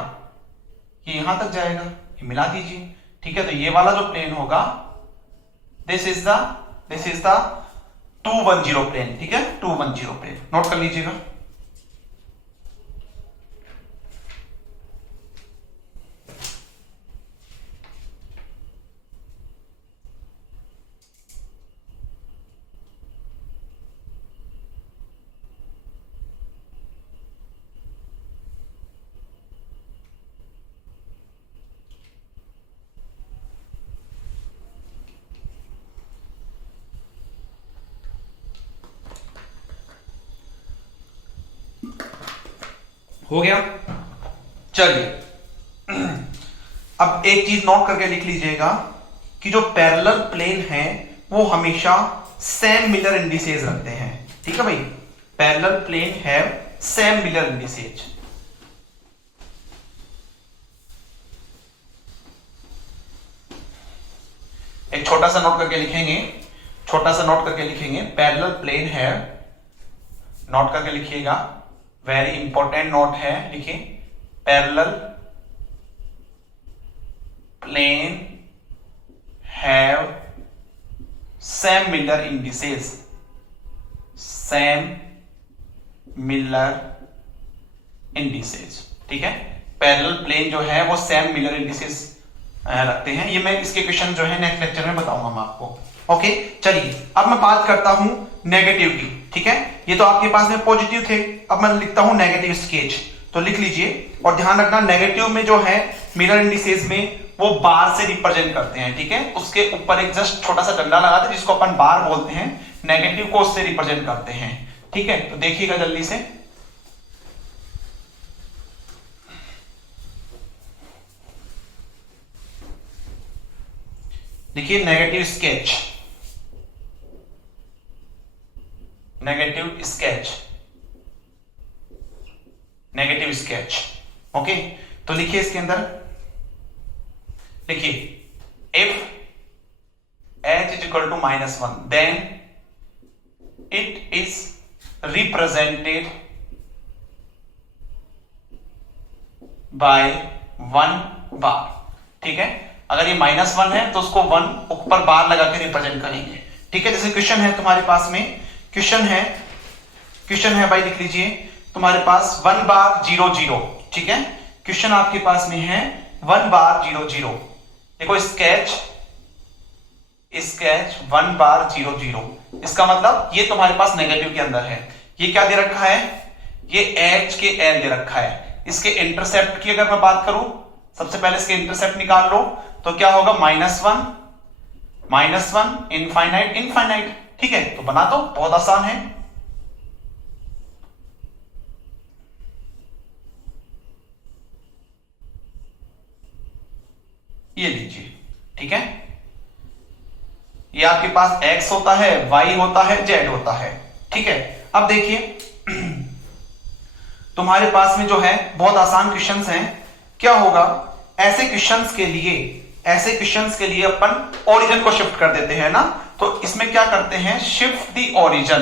ये यहां तक जाएगा, ये मिला दीजिए, ठीक है। तो ये वाला जो प्लेन होगा, दिस इज द 210 प्लेन, ठीक है, 210 प्लेन, नोट कर लीजिएगा। हो गया, चलिए अब एक चीज नोट करके लिख लीजिएगा कि जो पैरेलल प्लेन है वो हमेशा सेम मिलर इंडिसेज रखते हैं, ठीक है भाई। पैरेलल प्लेन है सेम मिलर इंडिसेज, एक छोटा सा नोट करके लिखेंगे, पैरेलल प्लेन है, नोट करके लिखिएगा, वेरी इंपॉर्टेंट नोट है, लिखिए parallel plane have same Miller indices, ठीक है। पैरेलल प्लेन जो है वो सेम मिलर इंडिसेस रखते हैं। ये मैं इसके क्वेश्चन जो है नेक्स्ट लेक्चर में बताऊंगा मैं आपको, ओके। चलिए अब मैं बात करता हूं नेगेटिव की, ठीक है। ये तो आपके पास में पॉजिटिव थे, अब मैं लिखता हूं नेगेटिव स्केच, तो लिख लीजिए और ध्यान रखना नेगेटिव में जो है मिरर इंडिसेस में वो बार से रिप्रेजेंट करते हैं, ठीक है। उसके ऊपर एक जस्ट छोटा सा डंडा लगाते हैं जिसको अपन बार बोलते हैं, नेगेटिव को उससे रिप्रेजेंट करते हैं। ठीक है, तो देखिएगा जल्दी से। देखिए negative sketch, negative sketch, negative sketch. Okay, तो लिखिए इसके अंदर, लिखिए if h is equal to -1 then it is represented by 1 बार। ठीक है, अगर ये -1 है तो उसको 1 ऊपर बार लगा के रिप्रेजेंट करेंगे। ठीक है, जैसे क्वेश्चन है तुम्हारे पास में, क्वेश्चन है भाई, लिख लीजिए तुम्हारे पास 1 बार 0 0। ठीक है, क्वेश्चन आपके पास में है 1 बार 0 0। देखो स्केच 1 बार 0 0, इसका मतलब ये तुम्हारे पास नेगेटिव के अंदर है। ये क्या दे रखा है, ये h के l दे रखा है। इसके इंटरसेप्ट की अगर मैं बात करूं, सबसे पहले इसके इंटरसेप्ट निकाल लो, तो क्या होगा -1 इनफाइनाइट इनफाइनाइट। ठीक है, तो बना दो, बहुत आसान है। ये लीजिए। ठीक है, ये आपके पास x होता है, y होता है, z होता है। ठीक है, अब देखिए तुम्हारे पास में जो है बहुत आसान क्वेश्चंस हैं। क्या होगा, ऐसे क्वेश्चंस के लिए अपन ओरिजिन को शिफ्ट कर देते हैं ना, तो इसमें क्या करते हैं, शिफ्ट द ओरिजिन।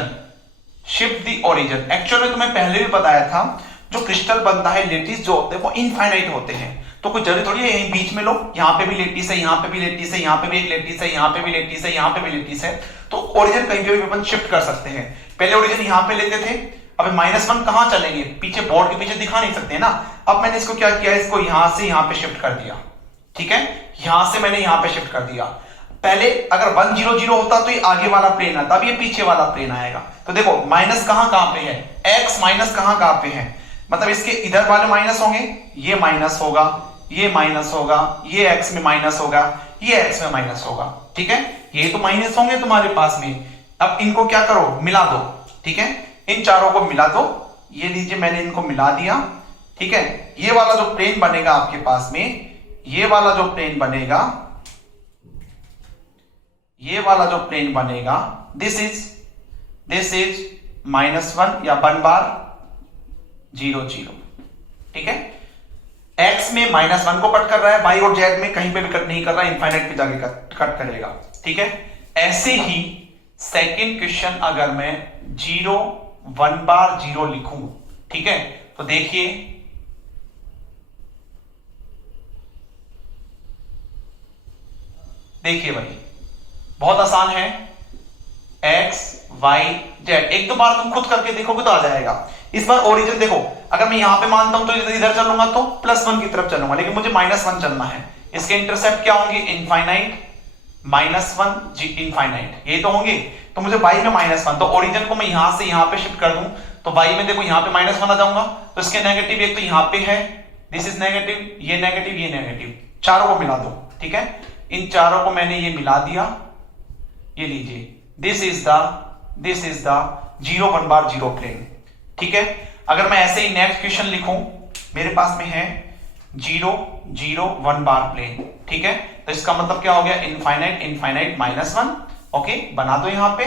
एक्चुअली तुम्हें पहले भी बताया था, जो क्रिस्टल बनता है, लेटिस जो होते हैं वो इनफाइनाइट होते हैं, तो कोई जरूरी थोड़ी है यहीं बीच में लो, यहाँ पे भी लेटिस है, यहाँ पे भी लेटिस है, यहाँ पे भी एक लेटिस है, यहाँ पे भी लेटिस है, यहाँ पे भी लेटिस है। तो ओरिजिन कहीं पे भी अपन शिफ्ट कर सकते हैं। पहले ओरिजिन यहाँ पे लेते थे, अब -1 कहां चलेंगे, पीछे बोर्ड के पीछे दिखा नहीं सकते ना। अब मैंने इसको क्या किया, इसको यहां से यहां पे शिफ्ट कर दिया। ठीक है, यहां से मैंने यहां पे शिफ्ट कर दिया। पहले अगर 1 0 0 होता तो ये आगे वाला प्लेन आता, अब ये पीछे वाला प्लेन आएगा। तो देखो माइनस कहां पे है, x माइनस कहां पे है, मतलब इसके इधर वाले माइनस होंगे, ये माइनस होगा, ये माइनस होगा, ये x में माइनस होगा, ये x में माइनस होगा। ठीक है, ये तो माइनस होंगे तुम्हारे पास में। अब इनको क्या करो, मिला दो। ठीक है, इन चारों को मिला दो। ये लीजिए मैंने इनको मिला दिया। ठीक है, ये वाला जो प्लेन बनेगा आपके पास में, ये वाला जो प्लेन बनेगा, दिस इज -1 या 1 बार 0 0। ठीक है, x में -1 को कट कर रहा है, y और z में कहीं पे भी कट नहीं कर रहा है, इनफाइनाइट पे जाके कट करेगा। ठीक है, ऐसे ही सेकंड क्वेश्चन अगर मैं 1 बार 0 लिखूं, ठीक है, तो देखिए भाई बहुत आसान है, x y z। एक दो बार तुम खुद करके देखोगे तो आ जाएगा। इस बार ओरिजिन देखो, अगर मैं यहां पे मानता हूं तो इधर चलूंगा तो +1 की तरफ चलूंगा, लेकिन मुझे -1 चलना है। इसके इंटरसेप्ट क्या होंगे, इनफाइनाइट -1 इनफाइनाइट, ये तो होंगे। तो मुझे y में -1, तो ओरिजिन को मैं यहां से यहां पे शिफ्ट कर दूं तो y में देखो यहां पे -1 आ जाऊंगा, तो इसके नेगेटिव एक तो यहां पे है, दिस इज नेगेटिव, ये नेगेटिव, ये नेगेटिव, चारों को मिला दो। ठीक है, इन चारों को मैंने ये मिला दिया। ये लीजिए, this is the 0 1 bar 0 plane. ठीक है, अगर मैं ऐसे ही नेक्स्ट क्वेश्चन लिखूं, मेरे पास में है 0 0 1 बार प्लेन। ठीक है, तो इसका मतलब क्या हो गया, इनफाइनाइट इनफाइनाइट -1। ओके, बना दो यहां पे।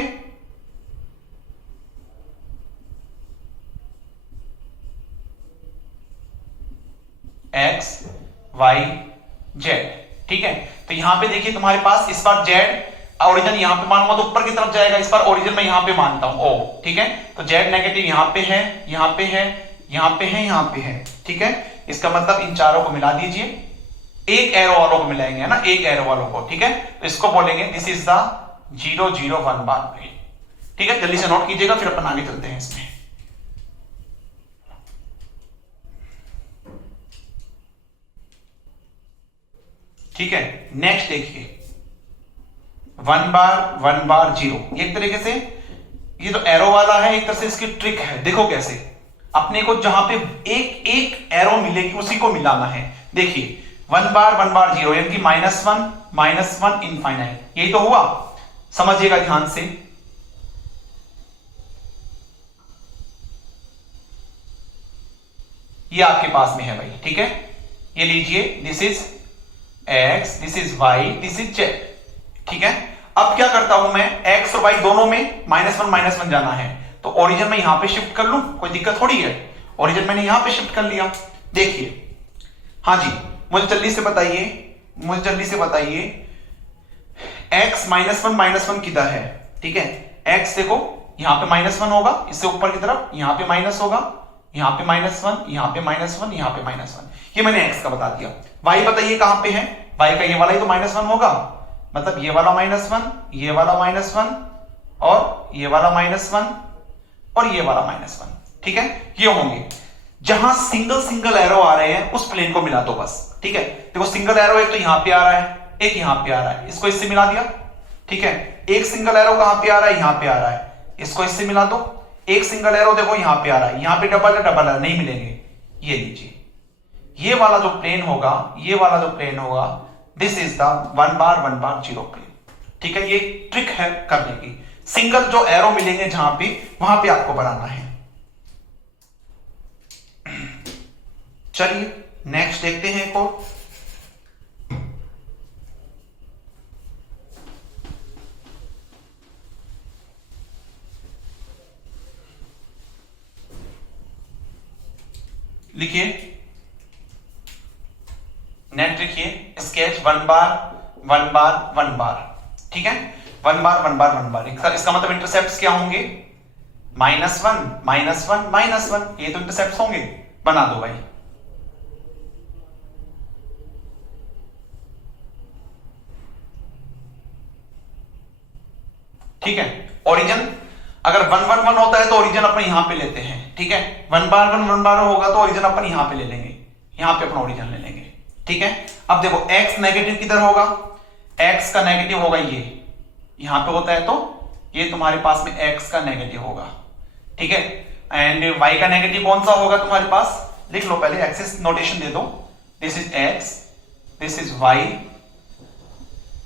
x y z। ठीक है, तो यहां पे देखिए तुम्हारे पास इस बार z ओरिजिन यहां पे मानूंगा तो ऊपर की तरफ जाएगा, इस बार ओरिजिन मैं यहां पे मानता हूं O। ठीक है, तो z नेगेटिव यहां पे है, यहां पे है, यहां पे है, यहां पे है। ठीक है, इसका मतलब इन चारों को मिला दीजिए, एक एरो वालों को मिलाएंगे, है ना, एक एरो वालों को। ठीक है, तो इसको बोलेंगे this is the 0 0 1 bar plane. ठीक है, जल्दी से नोट कीजिएगा, फिर अपन आगे चलते हैं इसमें। ठीक है, नेक्स्ट देखिए 1 बार 0। एक तरीके से ये तो एरो वाला है, एक तरह से इसकी ट्रिक है। देखो कैसे अपने को जहां पे एक एक एरो मिलेगी उसी को मिलाना है। देखिए 1 बार 0 यानी कि -1 इनफाइनाइट, यही तो हुआ, समझिएगा ध्यान से। ये आपके पास में है भाई, ठीक है। ये लीजिए, this is x, this is y, this is z, ठीक है। अब क्या करता हूं मैं, x और y दोनों में -1 जाना है, तो ओरिजिन में यहां पे शिफ्ट कर लूं, कोई दिक्कत थोड़ी है। ओरिजिन मैंने यहां पे शिफ्ट कर लिया। देखिए, हाँ जी, मुझे जल्दी से बताइए x -1 किधर है, ठीक है। x देखो यहां पे -1 होगा, इससे ऊपर की तरफ, यहां पे माइनस होगा, यहां पे -1, यहां पे -1, यहां पे -1, ये मैंने x का बता दिया। y बताइए कहां पे है, y का ये वाला ही तो -1 होगा, मतलब ये वाला -1, ये वाला -1 और ये वाला -1 और ये वाला -1, ठीक है। ये होंगे जहां सिंगल एरो आ रहे हैं उस प्लेन को मिला दो बस, ठीक है। देखो सिंगल एरो एक तो यहां पे आ रहा है, एक यहां पे आ रहा है, इसको इससे मिला दिया, ठीक है। एक सिंगल एरो कहां पे आ रहा है, यहां पे आ रहा है, इसको इससे मिला दो। एक सिंगल एरो देखो यहां पे आ रहा है, यहां पे डबल है, नहीं मिलेंगे। ये लीजिए, ये वाला जो प्लेन होगा, this is the 1 bar 0 plane, ठीक है। ये ट्रिक है करने की, सिंगल जो एरो मिलेंगे जहां पे, वहां पे आपको बनाना है। चलिए नेक्स्ट देखते हैं एक और। लिखिए, नेक्स्ट लिखिए, स्केच 1 बार, ठीक है। 1 बार, इसका मतलब इंटरसेप्ट्स क्या होंगे, -1, ये तो इंटरसेप्ट्स होंगे, बना दो भाई। ठीक है, ओरिजिन अगर 1 1 1 होता है तो ओरिजिन अपन यहां पे लेते हैं, ठीक है। 1 बार होगा तो ओरिजिन अपन यहां पे ले लेंगे, यहां पे अपन ओरिजिन ले लेंगे, ठीक है। अब देखो x नेगेटिव किधर होगा, x का नेगेटिव होगा ये, यहां पे होता है तो ये तुम्हारे पास में x का नेगेटिव होगा, ठीक है। एंड y का नेगेटिव कौन सा होगा तुम्हारे पास, लिख लो पहले, एक्सिस नोटेशन दे दो, this is x, this is y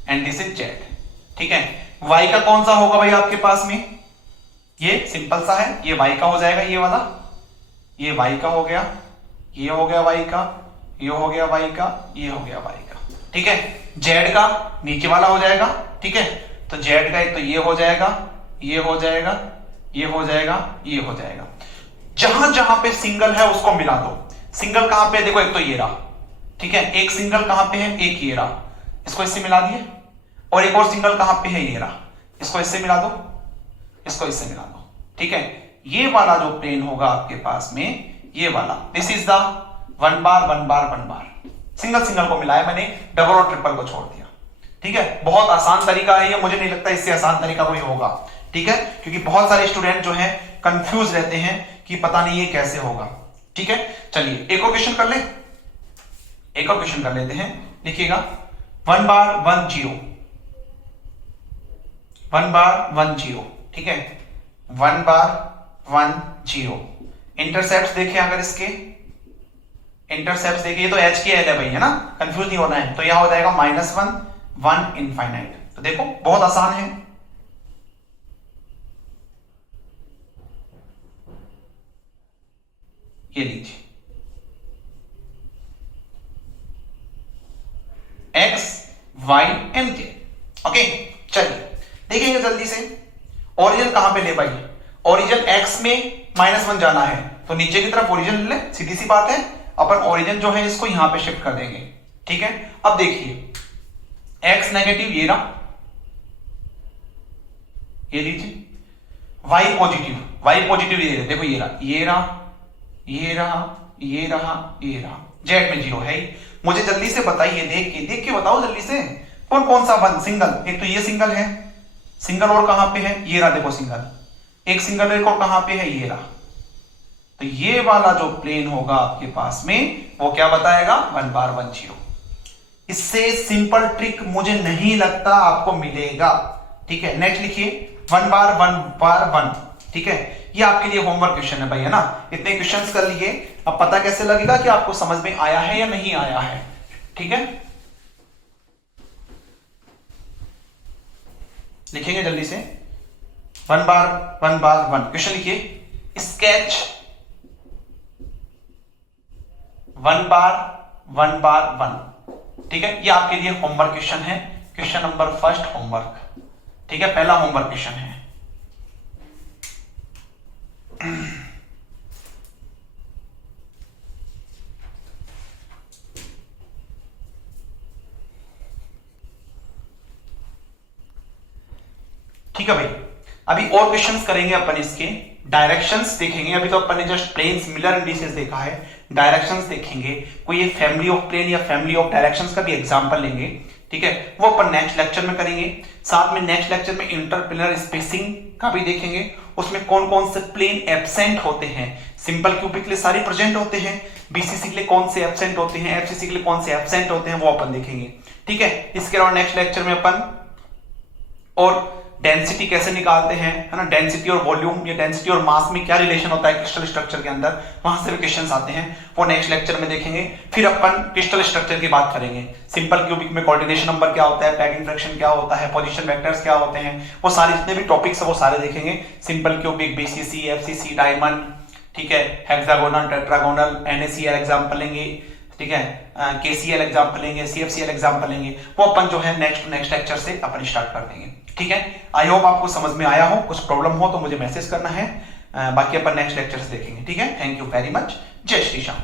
and this is z, ठीक है। y का कौन सा होगा भाई आपके पास में, ये सिंपल सा है, ये y का हो जाएगा, ये वाला, ये y का हो गया, ये हो गया y का, ये हो गया y का, ये हो गया y का, ठीक है। z का नीचे वाला हो जाएगा, ठीक है। तो z का एक तो ये हो जाएगा, ये हो जाएगा, ये हो जाएगा, ये हो जाएगा। जहां जहां पे सिंगल है उसको मिला दो। सिंगल कहां पे, देखो एक तो ये रहा, ठीक है। एक सिंगल कहां पे है, एक ये रहा, इसको इससे मिला दिए। और एक और सिंगल कहां पे है, ये रहा, इसको इससे मिला दो, इसको इससे मिला दो, ठीक है। ये वाला जो प्लेन होगा आपके पास में, ये वाला, this is the 1 bar, single को मिलाया मैंने, डबल और ट्रिपल को छोड़ दिया, ठीक है। बहुत आसान तरीका है ये, मुझे नहीं लगता इससे आसान तरीका कोई होगा, ठीक है। क्योंकि बहुत सारे स्टूडेंट जो है कंफ्यूज रहते हैं कि पता नहीं ये कैसे होगा, ठीक है। चलिए एक और क्वेश्चन कर ले, एक और क्वेश्चन कर लेते हैं। लिखिएगा 1 बार 1 0, 1 बार 1 0, ठीक है। 1 बार 1 0, इंटरसेप्ट देखें, अगर इसके इंटरसेप्ट देखिए, तो h की एल है भाई, है ना, कंफ्यूज नहीं होना है। तो यहां हो जाएगा -1 1 इनफाइनाइट। तो देखो बहुत आसान है, ये लीजिए, x y and z, okay. चलिए देखेंगे जल्दी से, ओरिजिन कहां पे ले भाई, ओरिजिन x में -1 जाना है, तो नीचे की तरफ ओरिजिन ले, सीधी सी बात है। अपन ओरिजिन जो है इसको यहां पे शिफ्ट कर देंगे, ठीक है। अब देखिए x नेगेटिव ये रहा, ये लीजिए, y पॉजिटिव ये, देखो ये रहा, ये रहा, ये रहा, ये रहा, ये रहा, z में 0 है ही। मुझे जल्दी से बताइए, देख के बताओ जल्दी से, कौन सा वन सिंगल, एक तो ये सिंगल है, सिंगल और कहां पे है, ये रहा, देखो सिंगल, एक सिंगल एक और कहां पे है, ये रहा। तो ये वाला जो प्लेन होगा आपके पास में, वो क्या बताएगा, 1 बार 1 0। इससे सिंपल ट्रिक मुझे नहीं लगता आपको मिलेगा, ठीक है। नेक्स्ट लिखिए 1 बार 1, ठीक है। ये आपके लिए होमवर्क क्वेश्चन है भाई, है ना। इतने क्वेश्चंस कर लिए, अब पता कैसे लगेगा कि आपको समझ में आया है या नहीं आया है, ठीक है। लिखेंगे जल्दी से, 1 बार 1 क्वेश्चन लिखिए, स्केच 1 बार 1 बार 1। ठीक है, ये आपके लिए होमवर्क क्वेश्चन है, क्वेश्चन नंबर फर्स्ट होमवर्क। ठीक है, पहला होमवर्क क्वेश्चन है। ठीक है भाई, अभी और क्वेश्चंस करेंगे अपन, इसके डायरेक्शंस देखेंगे। अभी तो अपन ने जस्ट प्लेन्स मिलर इंडिसेस देखा है, डायरेक्शंस देखेंगे, कोई एक फैमिली ऑफ प्लेन या फैमिली ऑफ डायरेक्शंस का भी एग्जांपल लेंगे। ठीक है, वो अपन नेक्स्ट लेक्चर में करेंगे। साथ में नेक्स्ट लेक्चर में इंटरप्लेनर स्पेसिंग का भी देखेंगे, उसमें कौन कौन से प्लेन एब्सेंट होते हैं। सिंपल क्यूबिक के लिए सारे प्रेजेंट होते हैं, बीसीसी के लिए कौन से एब्सेंट होते हैं, एफसीसी के लिए कौन से एब्सेंट होते हैं, वो अपन देखेंगे। ठीक है, इसके अलावा नेक्स्ट लेक्चर में अपन और डेंसिटी कैसे निकालते हैं, है ना, डेंसिटी और वॉल्यूम या डेंसिटी और मास में क्या रिलेशन होता है क्रिस्टल स्ट्रक्चर के अंदर, वहां से भी क्वेश्चंस आते हैं, वो नेक्स्ट लेक्चर में देखेंगे। फिर अपन क्रिस्टल स्ट्रक्चर की बात करेंगे, सिंपल क्यूबिक में कोऑर्डिनेशन नंबर क्या होता है, पैकिंग फ्रैक्शन क्या होता है, पोजीशन वेक्टर्स क्या होते हैं, वो सारे जितने भी टॉपिक्स है वो सारे देखेंगे। Simple cubic, BCC, FCC, diamond, ठीक है, हेक्सागोनल, टेट्रागोनल, एनएसीएल एग्जांपल लेंगे। ठीक है, केसीएल एग्जांपल लेंगे, सीएफसीएल एग्जांपल लेंगे, वो अपन जो है नेक्स्ट लेक्चर से अपन स्टार्ट कर देंगे। ठीक है, आई होप आपको समझ में आया हो, कुछ प्रॉब्लम हो तो मुझे मैसेज करना है, बाकी अपन नेक्स्ट लेक्चर से देखेंगे। ठीक है, थैंक यू वेरी मच, जय श्री श्याम।